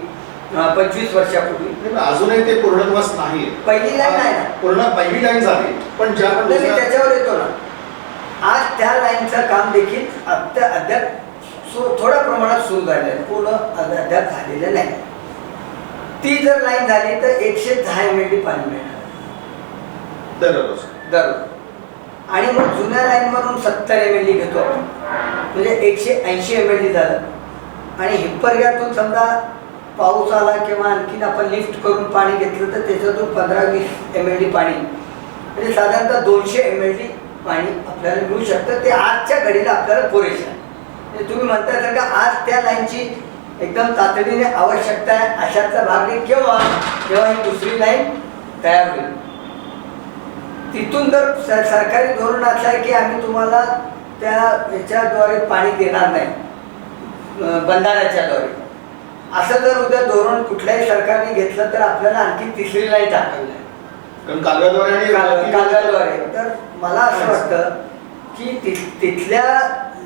25 वर्षापूर्वी. पण अजूनही ते पूर्णत्वास नाही. पहिली लाईन आहे ना, पूर्ण पहिली लाईन झाली, पण ज्या नाही, मी त्याच्यावर येतो ना. आज त्या लाईनचं काम देखील अद्याप थोड्या प्रमाणात सुरू झालेलं आहे, पूर्ण अद्याप झालेलं नाही. ती जर लाईन झाली तर 110 MLD पाणी मिळणार दररोज. आणि मग जुन्या लाईनवरून 70 MLD घेतो आपण, म्हणजे 180 MLD झालं. आणि हिप्परग्यातून समजा पाऊस आला किंवा आणखीन आपण लिफ्ट करून पाणी घेतलं तर त्याच्यातून 15-20 MLD पाणी, म्हणजे साधारणतः 200 MLD पाणी आपल्याला मिळू शकतं. ते आजच्या घडीला आपल्याला पुरेसे आहे. म्हणजे तुम्ही म्हणताय सर का आज त्या लाईनची एकदम तातडीने आवश्यकता आहे, अशाचा भाग नाही. जेव्हा ही दुसरी लाईन तयार होईल, तिथून जर सरकारी धोरण असं आहे की आम्ही तुम्हाला त्या याच्याद्वारे पाणी देणार नाही, बंधाऱ्याच्याद्वारे, असं जर उद्या धोरण कुठल्याही सरकारने घेतलं तर आपल्याला आणखी तिसरी लाईन टाकावी लागेल, कालव्याद्वारे. तर मला असं वाटतं की तिथल्या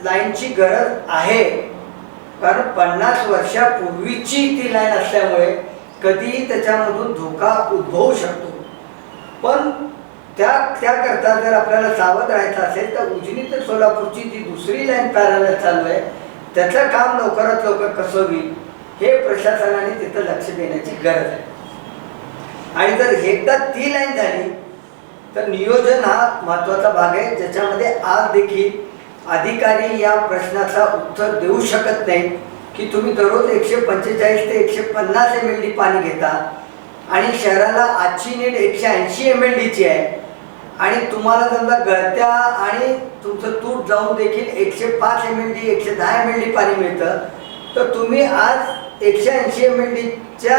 लाईनची गरज आहे, कारण 50 वर्षापूर्वीची ती लाईन असल्यामुळे कधीही त्याच्यामधून धोका उद्भवू शकतो. पण त्याकरता जर आपल्याला सावध राहायचं असेल तर उजनी ते सोलापूरची जी दुसरी लाईन पॅरलल चालू आहे त्याचं काम लवकरात लवकर कसं होईल हे प्रशासनाने तिथं लक्ष देण्याची गरज आहे. आणि जर एकदा ती लाईन झाली तर नियोजन हा महत्त्वाचा भाग आहे, ज्याच्यामध्ये आज देखील अधिकारी या प्रश्नाचा उत्तर देऊ शकत नाही की तुम्ही दररोज 145 ते 150 MLD पाणी घेता आणि शहराला आजची नीड 180 MLDची आहे, आणि तुम्हाला समजा गळत्या आणि तुमचं तूट जाऊन देखील 105 MLD 110 MLD पाणी मिळतं, तर तुम्ही आज 180 MLDच्या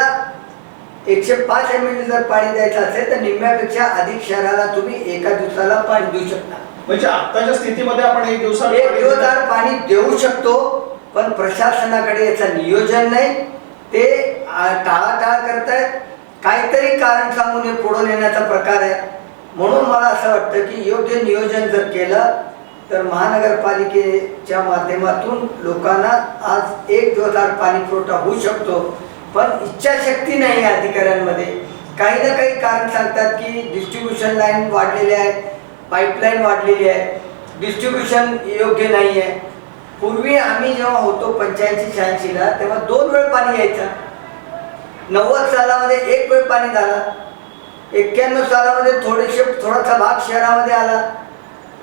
105 MLD जर पाणी द्यायचं असेल तर निम्म्यापेक्षा अधिक शहराला तुम्ही एका दिवसाला पाणी देऊ शकता. म्हणजे आताच्या स्थितीमध्ये आपण एक दिवस पाणी देऊ शकतो, पण प्रशासनाकडे याचं नियोजन नाही. ते टाळाटाळ करतायत, काहीतरी कारण सांगून हे पुढे नेण्याचा प्रकार आहे. म्हणून मला असं वाटतं की योग्य नियोजन जर केलं तर महानगरपालिकेच्या माध्यमातून लोकांना आज एक दिवस आड पाणी पुरवठा होऊ शकतो. पण इच्छाशक्ती नाही आहे अधिकाऱ्यांमध्ये. काही ना काही कारण सांगतात की डिस्ट्रीब्युशन लाईन वाढलेली आहे, पाईपलाईन वाढलेली आहे, डिस्ट्रीब्युशन योग्य नाही आहे. पूर्वी आम्ही जेव्हा होतो 85-86ला तेव्हा 2 वेळ पाणी यायचं. 90 सालामध्ये 1 वेळ पाणी झाला. 91 सालामध्ये थोडासा भाग शहरामध्ये आला,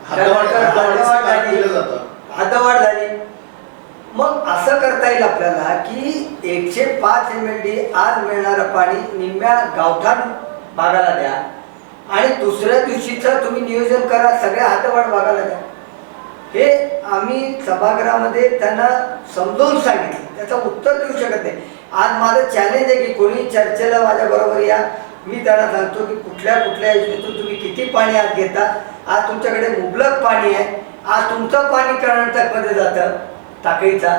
हद्दवाढ झाली. मग असं करता येईल आपल्याला की 105 MLD आज मिळणारं पाणी निम्म्या गावठाण भागाला द्या आणि दुसऱ्या दिवशीचं तुम्ही नियोजन करा सगळ्या हद्दवाढ भागाला द्या. हे आम्ही सभागृहामध्ये त्यांना समजावून सांगितलं, त्याचं उत्तर देऊ शकत नाही. आज माझं चॅलेंज आहे की कोणी चर्चेला माझ्याबरोबर या. मी त्यांना सांगतो की कुठल्या योजनेतून तुम्ही किती पाणी आज घेता. आज तुमच्याकडे मुबलक पाणी आहे. आज तुमचं पाणी कर्नाटकमध्ये जातं टाकळीचा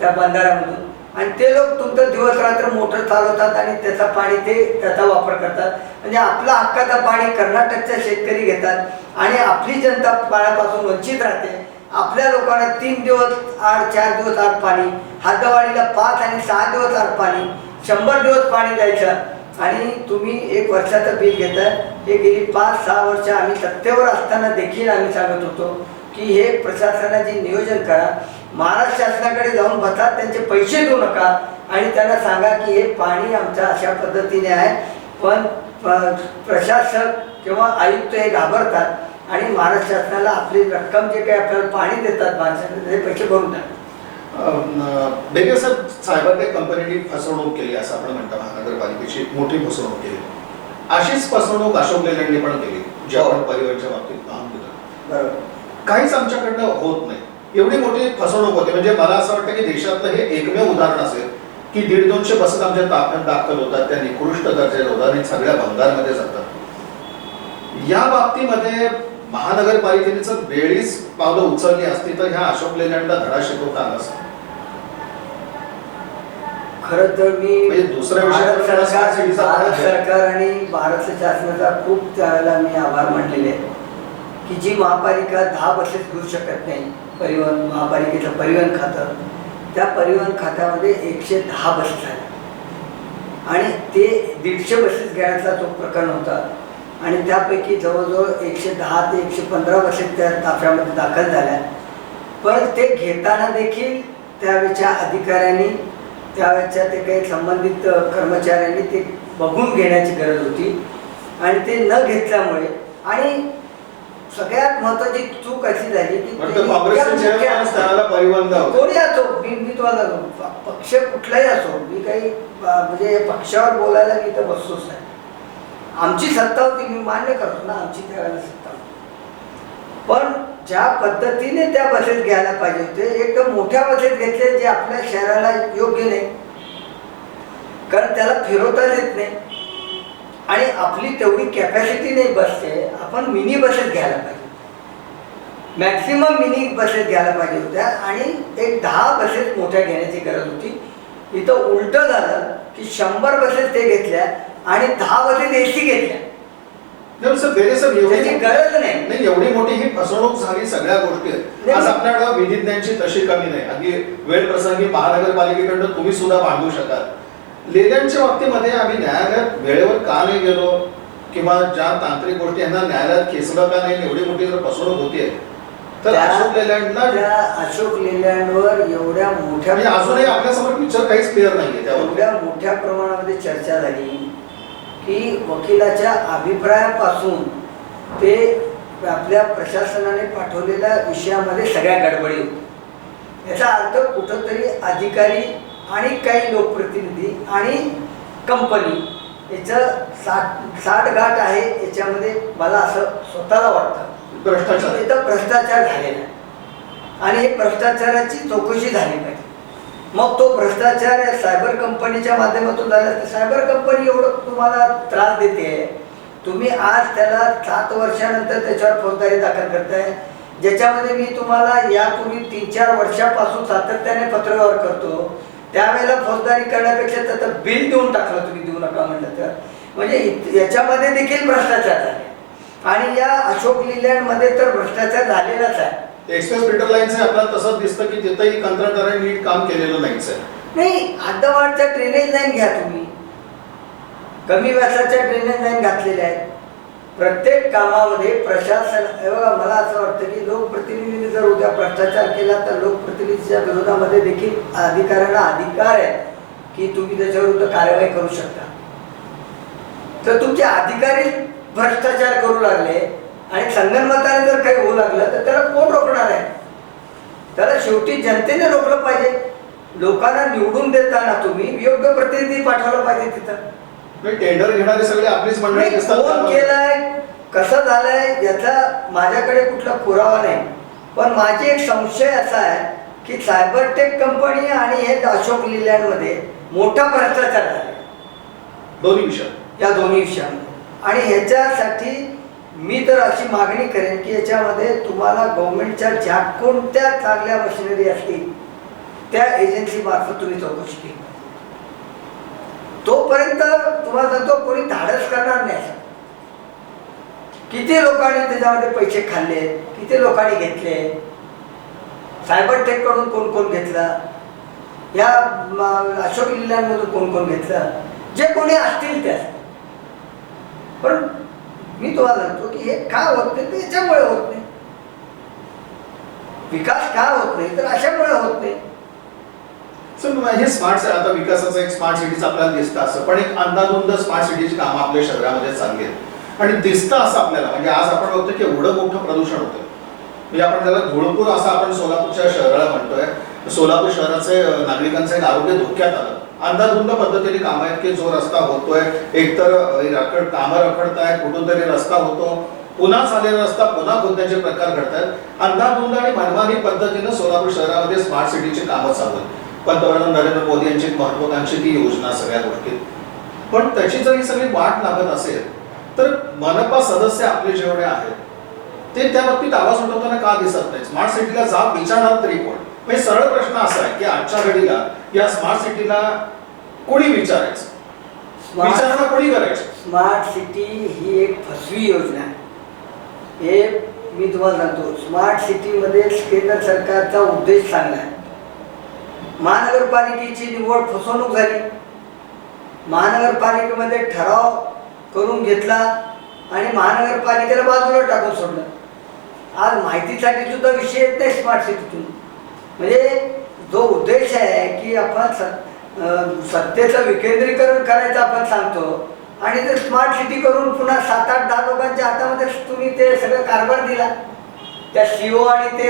त्या बंधाऱ्यामधून, आणि ते लोक तुमचं दिवस रात्र मोटर चालवतात आणि त्याचा पाणी त्याचा वापर करतात. म्हणजे आपला हक्काचं पाणी कर्नाटकचे शेतकरी घेतात आणि आपली जनता पाण्यापासून वंचित राहते. आपल्या लोकांना 3 दिवस आड 4 दिवस आड पाणी, हद्दवाढीला 5 आणि 6 दिवस आड पाणी, 100 दिवस पाणी द्यायचं. आणि तुम्ही 1 वर्षाचं बिल घेताय. हे गेली 5-6 वर्ष आम्ही सत्तेवर असताना देखील आम्ही सांगत होतो की हे प्रशासनाचे नियोजन करा. महाराष्ट्र शासनाकडे जाऊन बसा, त्यांचे पैसे देऊ नका आणि त्यांना सांगा की हे पाणी आमच्या अशा पद्धतीने आहे. पण प्रशासक किंवा आयुक्त हे घाबरतात आणि महाराष्ट्र शासनाला आपली रक्कम जे काही आपल्याला पाणी देतात महाराष्ट्रात ते पैसे भरून टाकतात. बेगे साहेबांनी कंपनीने फसवणूक केली असं आपण म्हणतो. महानगरपालिकेची मोठी फसवणूक केली. अशीच फसवणूक अशोक लेलँडने पण केली, जे आपण परिवहनच्या बाबतीत काम केलं. बरोबर, काहीच आमच्याकडनं होत नाही. एवढी मोठी फसवणूक होते. म्हणजे मला असं वाटतं की देशातलं हे एकमेव उदाहरण असेल की 150-200 बसेस आमच्या ताफ्यात दाखल होतात, त्या निकृष्ट दर्जाच्या होतात आणि सगळ्या भंगारमध्ये जातात. या बाबतीमध्ये महानगरपालिकेने वेळीच पावलं उचलली असती तर ह्या अशोक लेलँडला धडा शिकवता आला असता. खरं तर मी म्हणजे दुसऱ्या भारत सरकार आणि भारत शासनाचा खूप त्यावेळेला मी आभार मानलेले आहे की जी महापालिका 10 बसेस घेऊ शकत नाही, परिवहन महापालिकेचं परिवहन खातं, त्या परिवहन खात्यामध्ये 110 बसेस आहेत. आणि ते 150 बसेस घेण्याचा तो प्रकरण होता आणि त्यापैकी जवळजवळ 110 ते 115 बसेस त्या ताफ्यामध्ये दाखल झाल्या. पण ते घेताना देखील त्यावेळच्या अधिकाऱ्यांनी, त्यावेळच्या ते काही संबंधित कर्मचाऱ्यांनी ते बघून घेण्याची गरज होती आणि ते न घेतल्यामुळे, आणि सगळ्यात महत्वाची चूक अशी झाली की कोणी असो, मी तुम्हाला पक्ष कुठलाही असो, मी काही म्हणजे पक्षावर बोलायला मी तर बसतोच नाही. आमची सत्ता होती, मी मान्य करतो ना, आमची त्यावेळेला सत्ता होती. पण ज्या पद्धतीने त्या बसेस घ्यायला पाहिजे होते, एकदम मोठ्या बसेस घेतले जे आपल्या शहराला योग्य नाही, कारण त्याला फिरवताच येत नाही आणि आपली तेवढी कॅपॅसिटी नाही बसते. आपण मिनी बसेस घ्यायला पाहिजे, मॅक्सिमम मिनी बसेस घ्यायला पाहिजे होत्या आणि एक 10 बसेस मोठ्या घेण्याची गरज होती. इथं उलटं झालं की 100 बसेस ते घेतल्या आणि 10 बसेस AC घेतल्या. त्याची गरज नाही. एवढी मोठी ही फसवणूक झाली, सगळ्या गोष्टी आहेत. आज आपल्याकडे विधिज्ञांची तशी कमी नाही. अगदी वेळ प्रसंगी महानगरपालिकेकडनं तुम्ही सुद्धा मांडू शकाल. लेल्यांच्या बाबतीमध्ये आम्ही न्यायालयात वेळेवर का नाही गेलो किंवा ज्या तांत्रिक गोष्टी यांना न्यायालयात खेचलं का नाही, एवढी मोठी जर फसवणूक होतीये तर अशोक लेलँडवर एवढ्या मोठ्या, अजूनही आपल्यासमोर पिक्चर काहीच क्लिअर नाहीये. त्यावर एवढ्या मोठ्या प्रमाणामध्ये चर्चा झाली की वकिलाच्या अभिप्रायापासून ते आपल्या प्रशासनाने पाठवलेल्या विषयामध्ये सगळ्या गडबडी होती. याचा अर्थ कुठंतरी अधिकारी आणि काही लोकप्रतिनिधी आणि कंपनी याचं साठगाठ आहे. याच्यामध्ये मला असं स्वतःला वाटतं भ्रष्टाचार झालेला आहे आणि हे भ्रष्टाचाराची चौकशी झाली पाहिजे. मग तो भ्रष्टाचार सायबर कंपनीच्या माध्यमातून झाला तर सायबर कंपनी एवढं तुम्हाला त्रास देते, तुम्ही आज त्याला 7 वर्षानंतर त्याच्यावर फौजदारी दाखल करताय, ज्याच्यामध्ये मी तुम्हाला यापूर्वी 3-4 वर्षापासून सातत्याने पत्रव्यवहार करतो. त्यावेळेला फौजदारी करण्यापेक्षा त्याचं बिल देऊन टाकलं, तुम्ही देऊ नका म्हटलं तर. म्हणजे याच्यामध्ये देखील भ्रष्टाचार झाले आणि या अशोक लेलँडमध्ये तर भ्रष्टाचार झालेलाच आहे. एक्सप्रेस फिल्टर लाईनचं आपल्याला तसंच दिसतं की तिथंही कंत्राटदारांनी नीट काम केलेलं नाहीच आहे. नाही, हद्दवाढच्या ड्रेनेज लाईन घ्या तुम्ही, कमी व्यासाच्या ड्रेनेज लाईन घातलेल्या आहेत. प्रत्येक कामामध्ये प्रशासन, मला असं वाटतं की लोकप्रतिनिधींनी जर उद्या भ्रष्टाचार केला तर लोकप्रतिनिधीच्या विरोधामध्ये देखील अधिकाऱ्यांना अधिकार आहे की तुम्ही त्याच्याविरुद्ध कारवाई करू शकता. तर तुमचे अधिकारी भ्रष्टाचार करू लागले आणि संगनमताने जर काही होऊ लागलं तर त्याला कोण रोखणार आहे? त्याला शेवटी जनतेने रोखलं पाहिजे. लोकांना निवडून देताना तुम्ही योग्य प्रतिनिधी पाठवला पाहिजे. तिथं टेंडर घेणारे सगळे आपलीच मंडळी दिसतात. कोण केलंय, कसं झालंय याचा माझ्याकडे कुठला पुरावा नाही, पण माझी एक संशय असा आहे की सायबरटेक कंपनी आणि हे अशोक लेलँडमध्ये मोठा भ्रष्टाचार झाला या दोन्ही विषयांमध्ये. आणि ह्याच्यासाठी मी तर अशी मागणी करेन की याच्यामध्ये तुम्हाला गव्हर्नमेंटच्या ज्या कोणत्या चांगल्या मशिनरी असतील त्या एजन्सी मार्फत तुम्ही चौकशी केली. तोपर्यंत तुम्हाला सांगतो कोणी धाडस करणार नाही. किती लोकांनी त्याच्यामध्ये पैसे खाल्ले, किती लोकांनी घेतले, सायबरटेक कडून कोण कोण घेतलं, या अशोक लेलँडमधून कोण कोण घेतलं, जे कोणी असतील त्या. पण मी तुम्हाला सांगतो की हे का होत नाही, तर याच्यामुळे होत नाही. विकास का होत नाही, तर अशामुळे होत नाही. हे स्मार्ट, आता विकासाचं एक स्मार्ट सिटीचं आपल्याला दिसतं असं, पण एक अंदाधुंद स्मार्ट सिटीची कामं आपल्या शहरामध्ये चालली आहेत आणि दिसतं असं आपल्याला. म्हणजे आज आपण बघतो की एवढं मोठं प्रदूषण होतं, म्हणजे आपण त्याला धुळपूर असं आपण सोलापूरच्या शहराला म्हणतोय. सोलापूर शहराचे नागरिकांचं एक आरोग्य धोक्यात आलं. अंदाधुंद पद्धतीने काम आहेत की जो रस्ता होतोय, एकतर कामं रखडतायत, कुठून तरी रस्ता होतो, पुन्हा झालेला रस्ता पुन्हा खोदण्याचे प्रकार घडतात. अंदाधुंद आणि मनमानी पद्धतीनं सोलापूर शहरामध्ये स्मार्ट सिटीची कामं चालू आहेत. पंतप्रधान नरेंद्र मोदी यांची महत्वाकांक्षी ती योजना सगळ्या गोष्टीत. पण त्याची जर ही सगळी वाट लागत असेल तर मनपा सदस्य आपले जेवढे आहेत ते त्या बाबतीत आवाज उठवताना का दिसत नाही? स्मार्ट सिटीला जाब विचारणार तरी कोण? म्हणजे सरळ प्रश्न असा आहे की आजच्या घडीला या स्मार्ट सिटीला कोणी विचारायचं, विचारणा कोणी करायचं? स्मार्ट सिटी ही एक फसवी योजना आहे. हे मी तुम्हाला सांगतो, स्मार्ट सिटीमध्ये केंद्र सरकारचा उद्देश चांगला आहे. महानगरपालिकेची निवड फसवणूक झाली, महानगरपालिकेमध्ये ठराव करून घेतला आणि महानगरपालिकेला बाजूला टाकून सोडलं. आज माहितीसाठी सुद्धा विषय येत नाही स्मार्ट सिटीतून. म्हणजे जो उद्देश आहे की आपण सत्तेचं विकेंद्रीकरण करायचं आपण सांगतो आणि ते स्मार्ट सिटी करून पुन्हा 7-8-10 लोकांच्या हातामध्ये तुम्ही ते सगळं कारभार दिला त्या सीओ आणि ते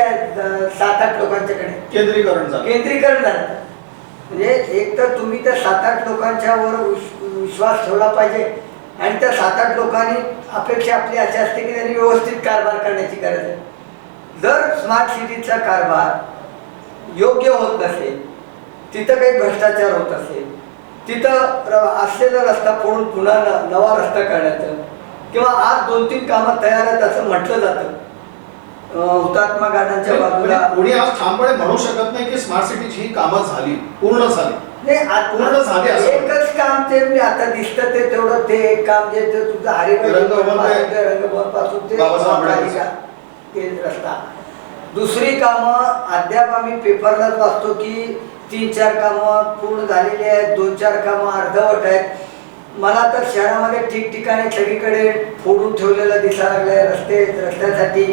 7-8 लोकांच्याकडे केंद्रीकरण झालं. म्हणजे एक तर तुम्ही त्या 7-8 लोकांच्यावर विश्वास ठेवला पाहिजे आणि त्या 7-8 लोकांनी अपेक्षा आपली अशी असते की त्यांनी व्यवस्थित कारभार करण्याची गरज आहे. जर स्मार्ट सिटीचा कारभार योग्य होत नसेल, तिथं काही भ्रष्टाचार होत असेल, तिथं असलेला रस्ता फोडून पुन्हा नवा रस्ता करण्याचं किंवा आज 2-3 कामं तयार आहेत असं म्हटलं जातं हुतात्मा गार्डनच्या बाजूला. कोणी आज ठामपणे म्हणू शकत नाही की स्मार्ट सिटीची ही कामं झाली, पूर्ण झाली. पूर्ण झाली असं एकच काम ते आता दिसतं ते तेवढं ते एक काम जे तुझं रंगभवन पासून ते रस्ता. दुसरी कामं अद्याप आम्ही पेपरलाच वाचतो की 3-4 कामं पूर्ण झालेली आहेत, 2-4 कामं अर्धवट आहेत. मला तर शहरामध्ये ठिकठिकाणी सगळीकडे फोडून ठेवलेलं दिसायला लागलंय रस्त्यासाठी.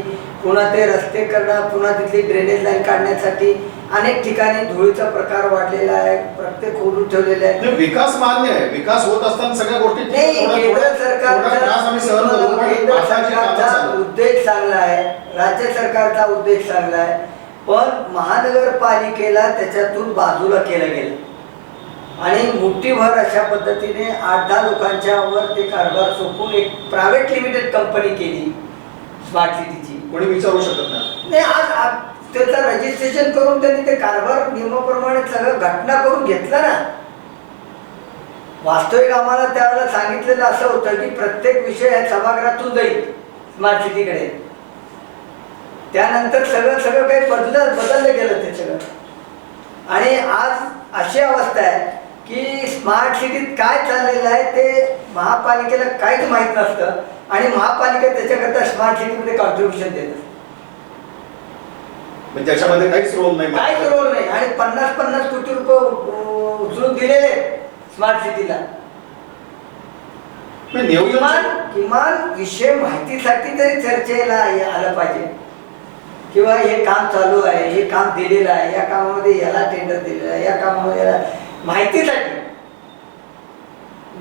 पुन्हा ते रस्ते करणं, पुन्हा तिथली ड्रेनेज लाईन काढण्यासाठी अनेक ठिकाणी धुळीचा प्रकार वाढलेला आहे, प्रत्येक खोडून ठेवलेले आहे. विकास मान्य आहे, विकास होत असताना सगळ्या गोष्टी केंद्र सरकारचा उद्देश चांगला आहे, राज्य सरकारचा उद्देश चांगला आहे, पण महानगरपालिकेला त्याच्यातून बाजूला केलं गेलं आणि मुठीभर अशा पद्धतीने 8-10 लोकांच्या वर ते कारभार सोपून एक प्रायव्हेट लिमिटेड कंपनी केली स्मार्ट सिटीची. कोणी विचारू शकत नाही. आज त्याचं रजिस्ट्रेशन करून त्यांनी ते कारभार नियमाप्रमाणे सगळं घटना करून घेतलं ना. वास्तविक आम्हाला त्यावेळेला सांगितलेलं असं होतं की प्रत्येक विषय हा सभागृहातून जाईल स्मार्ट सिटीकडे. त्यानंतर सगळं काही बदललं गेलं ते सगळं. आणि आज अशी अवस्था आहे की स्मार्ट सिटीत काय चाललेलं आहे ते महापालिकेला काहीच माहीत नसतं आणि महापालिका त्याच्याकरता स्मार्ट सिटीमध्ये कॉन्ट्रीब्युशन देत असते. म्हणजे त्याच्यामध्ये काहीच रोल नाही, काहीच रोल नाही. आणि 50-50 कोटी रुपये उचलून दिलेले स्मार्ट सिटीला. किमान विषय माहितीसाठी तरी चर्चेला आलं पाहिजे किंवा हे काम चालू आहे, हे काम दिलेलं आहे, या कामामध्ये याला टेंडर दिलेलं आहे, या कामामध्ये याला माहितीसाठी.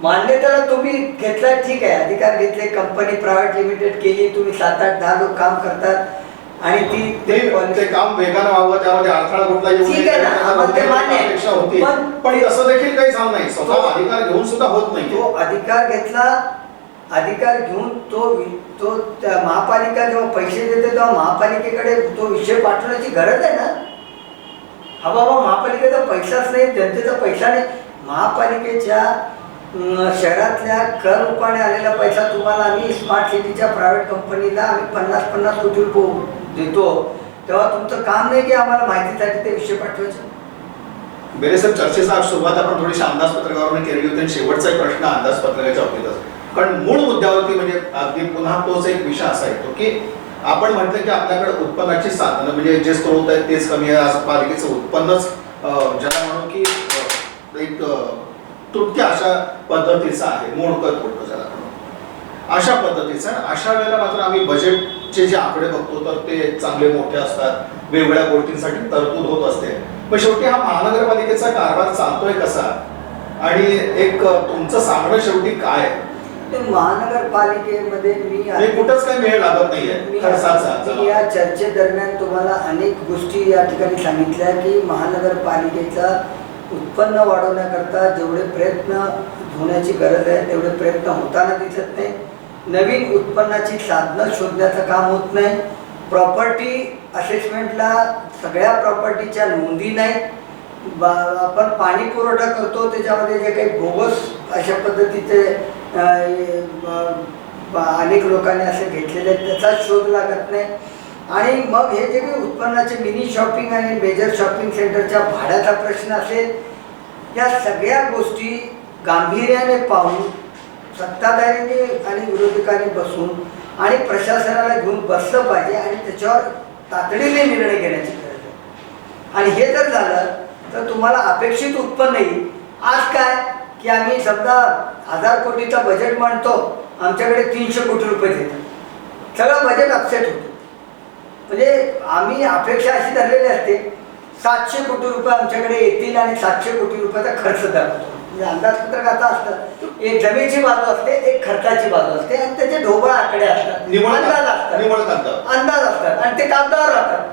मान्यतेला तुम्ही घेतला ठीक आहे, अधिकार घेतले, कंपनी प्रायव्हेट लिमिटेड केली, तुम्ही 7-8-10 लोक काम करतात आणि ते काम वेगानं व्हावं, त्यामध्ये अडथळा कुठला अपेक्षा होती, पण असं देखील काही झालं नाही. स्वतः अधिकार घेऊन सुद्धा होत नाही. तो अधिकार घेतला, अधिकार घेऊन तो त्या महापालिका जेव्हा पैसे देते तेव्हा महापालिकेकडे तो विषय पाठवण्याची गरज आहे ना. हा बाबा महापालिकेचा पैसाच नाही, जनतेचा पैसा नाही. महापालिकेच्या शहरातल्या कर रूपाने आलेला पैसा तुम्हाला आम्ही स्मार्ट सिटीच्या प्रायव्हेट कंपनीला आम्ही 50-50 कोटी रुपये देतो, तेव्हा तुमचं काम नाही की आम्हाला माहितीसाठी ते विषय पाठवायचे. बेरे सर, चर्चेचा सुरुवात आपण थोडीशी अंदाजपत्रकावरून केली होती. शेवटचा एक प्रश्न अंदाजपत्रकाच्या बाबतीतच, कारण मूळ मुद्द्यावरती म्हणजे अगदी पुन्हा तोच एक विषय असा येतो की आपण म्हटलं की आपल्याकडे उत्पन्नाची साधनं म्हणजे जे स्त्रोत आहेत तेच कमी आहे. आज पालिकेचं उत्पन्नच ज्याला म्हणून की एक तुटक्या अशा पद्धतीचा आहे, मोडकत होतो ज्याला म्हणून अशा पद्धतीचा. अशा वेळेला मात्र आम्ही बजेटचे जे आकडे बघतो तर ते चांगले मोठे असतात, वेगवेगळ्या गोष्टींसाठी तरतूद होत असते. पण शेवटी हा महानगरपालिकेचा कारभार चालतोय कसा आणि एक तुमचं सांगणं शेवटी काय? महानगरपालिकेमध्ये मी कुठंच काही मेळ लागत नाहीये. या चर्चेदरम्यान तुम्हाला अनेक गोष्टी या ठिकाणी सांगितल्या की महानगरपालिकेचा उत्पन्न वाढवण्याकरता जेवढे प्रयत्न होण्याची गरज आहे तेवढे प्रयत्न होताना दिसत नाही. नवीन उत्पन्नाची साधनं शोधण्याचं काम होत नाही. प्रॉपर्टी असेसमेंटला सगळ्या प्रॉपर्टीच्या नोंदी नाहीत. आपण पाणी पुरवठा करतो त्याच्यामध्ये जे काही बोगस अशा पद्धतीचे अनेक लोकांनी असे घेतलेले त्याचा शोध लागत नाही. आणि मग हे जे काही उत्पन्नाचे मिनी शॉपिंग आणि मेजर शॉपिंग सेंटरच्या भाड्याचा प्रश्न असेल, या सगळ्या गोष्टी गांभीर्याने पाहून सत्ताधाऱ्यांनी आणि विरोधकांनी बसून आणि प्रशासनाला घेऊन बसलं पाहिजे आणि त्याच्यावर तातडीने निर्णय घेण्याची गरज आहे. आणि हे जर झालं तर तुम्हाला अपेक्षित उत्पन्न येईल. आज काय की आम्ही समजा 1000 कोटीचा बजेट मांडतो, आमच्याकडे 300 कोटी रुपये देतात, सगळं बजेट अपसेट होतं. म्हणजे आम्ही अपेक्षा अशी धरलेली असते 700 कोटी रुपये आमच्याकडे येतील आणि 700 कोटी रुपयाचा खर्च दाखवतो. म्हणजे अंदाजपत्रक आता असतं, एक जमेची बाजू असते, एक खर्चाची बाजू असते आणि त्याचे ढोबळ आकडे असतात, अंदाज असतात, अंदाज असतात आणि ते कागदावर राहतात.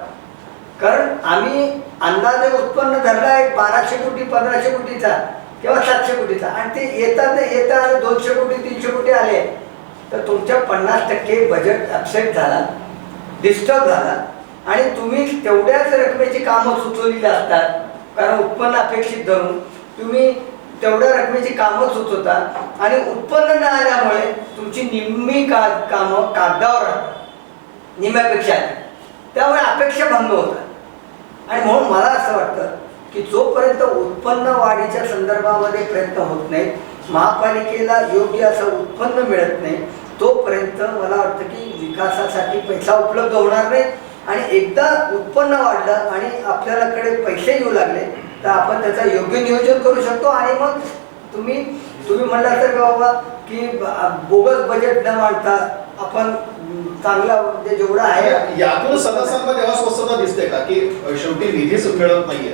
कारण आम्ही अंदाजे उत्पन्न धरला एक 1200 कोटी 1500 कोटीचा किंवा 700 कोटीचा आणि ते येतात 200 कोटी 300 कोटी आले तर तुमच्या 50% बजेट अपसेट झाला, डिस्टर्ब झाला आणि तुम्ही तेवढ्याच रकमेची कामं सुचवलेली असतात. कारण उत्पन्न अपेक्षित धरून तुम्ही तेवढ्या रकमेची कामं सुचवता आणि उत्पन्न न आल्यामुळे तुमची निम्मी कामं कागदावर राहतात, निम्म्यापेक्षा. त्यामुळे अपेक्षा भंग होतात. आणि म्हणून मला असं वाटतं की जोपर्यंत उत्पन्न वाढीच्या संदर्भामध्ये प्रयत्न होत नाहीत, महापालिकेला योग्य असं उत्पन्न मिळत नाही, तोपर्यंत मला वाटतं की विकासासाठी पैसा उपलब्ध होणार नाही. आणि एकदा उत्पन्न वाढलं आणि आपल्याकडे पैसे येऊ लागले तर आपण त्याचं योग्य नियोजन करू शकतो. आणि मग तुम्ही म्हणला तर बाबा की बोगस बजेट न मांडता आपण चांगला म्हणजे जेवढा आहे यातून सदस्यांमध्ये अस्वस्थता दिसते का की शेवटी निधीच मिळत नाहीये?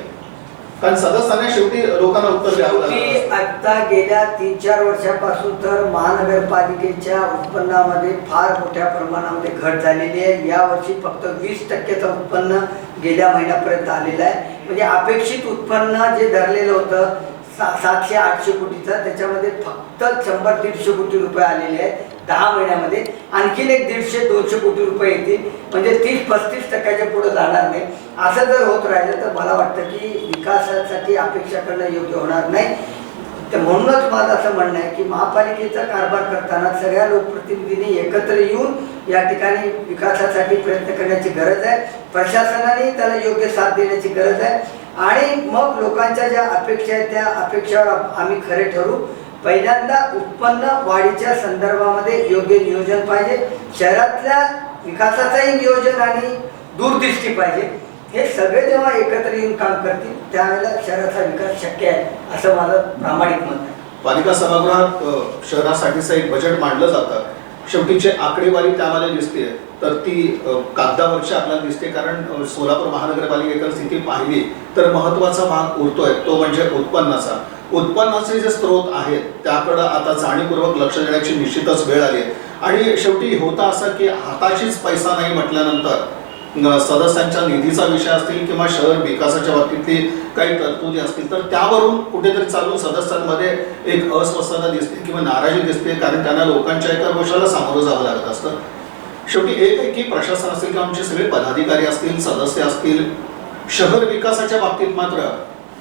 कारण सदस्यांना शेवटी लोकांना उत्तर द्यावं लागतं. आता गेल्या 3-4 वर्षापासून तर महानगरपालिकेच्या उत्पन्नामध्ये फार मोठ्या प्रमाणामध्ये घट झालेली आहे. यावर्षी फक्त 20%चं उत्पन्न गेल्या महिन्यापर्यंत आलेलं आहे. म्हणजे अपेक्षित उत्पन्न जे धरलेलं होतं 700-800 कोटीचं, त्याच्यामध्ये फक्त 100-150 कोटी रुपये आलेले आहेत 10 महिन्यामध्ये. आणखीन एक 150-200 कोटी रुपये येतील, म्हणजे 30-35% पुढे जाणार नाही. असं जर होत राहिलं तर मला वाटतं की विकासासाठी अपेक्षा करणं योग्य होणार नाही. तर म्हणूनच माझं असं म्हणणं आहे की महापालिकेचा कारभार करताना सगळ्या लोकप्रतिनिधींनी एकत्र येऊन या ठिकाणी विकासासाठी प्रयत्न करण्याची गरज आहे. प्रशासनाने त्याला योग्य साथ देण्याची गरज आहे. आणि मग लोकांच्या ज्या अपेक्षा आहेत त्या अपेक्षावर आम्ही खरे ठरू. पहिल्यांदा उत्पन्न वाढीच्या संदर्भामध्ये योग्य नियोजन पाहिजे, शहरातल्या विकासाचंही नियोजन आणि दूरदृष्टी पाहिजे. हे सगळे जेव्हा एकत्र येऊन काम करतील त्यावेळेला शहराचा विकास शक्य आहे असं माझं प्रामाणिक मत आहे. पालिका सभागृहात शहरासाठीचं एक बजेट मांडलं जातं, शेवटीची आकडेवारी त्यामध्ये दिसते तर ती कागदावरची आपल्याला दिसते. कारण सोलापूर महानगरपालिकेची स्थिती पाहिली तर महत्त्वाचा भाग उरतोय तो म्हणजे उत्पन्नाचा. उत्पन्नाचे जे स्रोत आहेत त्याकडं आता जाणीवपूर्वक लक्ष देण्याची निश्चितच वेळ आली आहे. आणि शेवटी होतं असं की हाताशीच पैसा नाही म्हटल्यानंतर सदस्यांच्या निधीचा विषय असतील किंवा शहर विकासाच्या बाबतीतली काही तरतुदी असतील तर त्यावरून कुठेतरी चालून सदस्यांमध्ये एक अस्वस्थता दिसते किंवा नाराजी दिसते. कारण त्यांना लोकांच्या एका गोष्टीला सामोरं जावं लागत असतं. शेवटी एक आहे की प्रशासन असेल किंवा आमचे सगळे पदाधिकारी असतील, सदस्य असतील, शहर विकासाच्या बाबतीत मात्र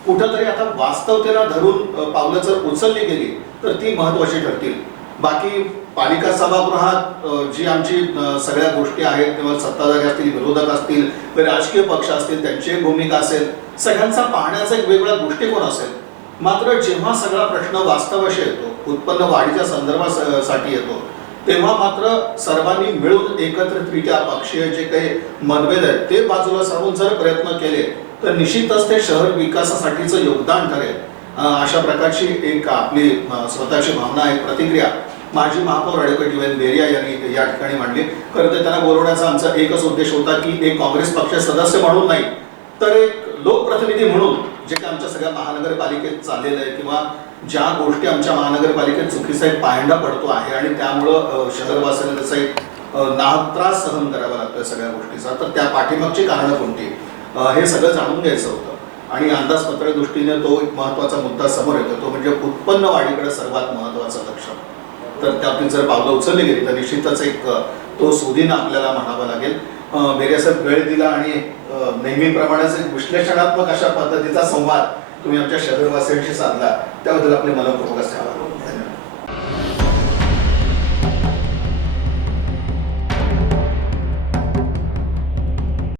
कुठंतरी आता वास्तवतेला धरून पावलं जर उचलली गेली तर ती महत्त्वाची ठरतील. बाकी पालिका सभागृहात जी आमची सगळ्या गोष्टी आहेत किंवा सत्ताधारी असतील, विरोधक असतील, राजकीय पक्ष असतील, त्यांची एक भूमिका असेल, सगळ्यांचा पाहण्याचा एक वेगळा दृष्टिकोन असेल. मात्र जेव्हा सगळा प्रश्न वास्तवाशी येतो, उत्पन्न वाढीच्या संदर्भासाठी येतो, तेव्हा मात्र सर्वांनी मिळून एकत्रितरित्या पक्षीय जे काही मतभेद आहेत ते बाजूला सारून जर प्रयत्न केले तर निश्चितच ते शहर विकासासाठीचं योगदान ठरेल. अशा प्रकारची एक आपली स्वतःची भावना आहे, प्रतिक्रिया माजी महापौर ॲडव्होकेट UN बेरिया यांनी या ठिकाणी मांडली. खरं तर त्यांना बोलवण्याचा आमचा एकच उद्देश होता की एक काँग्रेस पक्ष सदस्य म्हणून नाही तर एक लोकप्रतिनिधी म्हणून जे काही आमच्या सगळ्या महानगरपालिकेत चाललेलं आहे किंवा ज्या गोष्टी आमच्या महानगरपालिकेत चुकीचा एक पायंडा पडतो आहे आणि त्यामुळं शहरवासियांना त्याचा एक त्रास सहन करावा लागतोय सगळ्या गोष्टीचा, तर त्या पाठीमागची कारणं कोणती हे सगळं जाणून घ्यायचं होतं. आणि अंदाजपत्रक दृष्टीने तो एक महत्त्वाचा मुद्दा समोर येतो, तो म्हणजे उत्पन्न वाढीकडे सर्वात महत्त्वाचं लक्ष. तर त्यातून जर पावलं उचलली गेली तर निश्चितच एक तो सुदीन आपल्याला म्हणावा लागेल. बेरिया साहेब वेळ दिला आणि नेहमीप्रमाणेच एक विश्लेषणात्मक अशा पद्धतीचा संवाद तुम्ही आमच्या शहरवासियांशी साधला त्याबद्दल आपले मनपूर्वक आभार.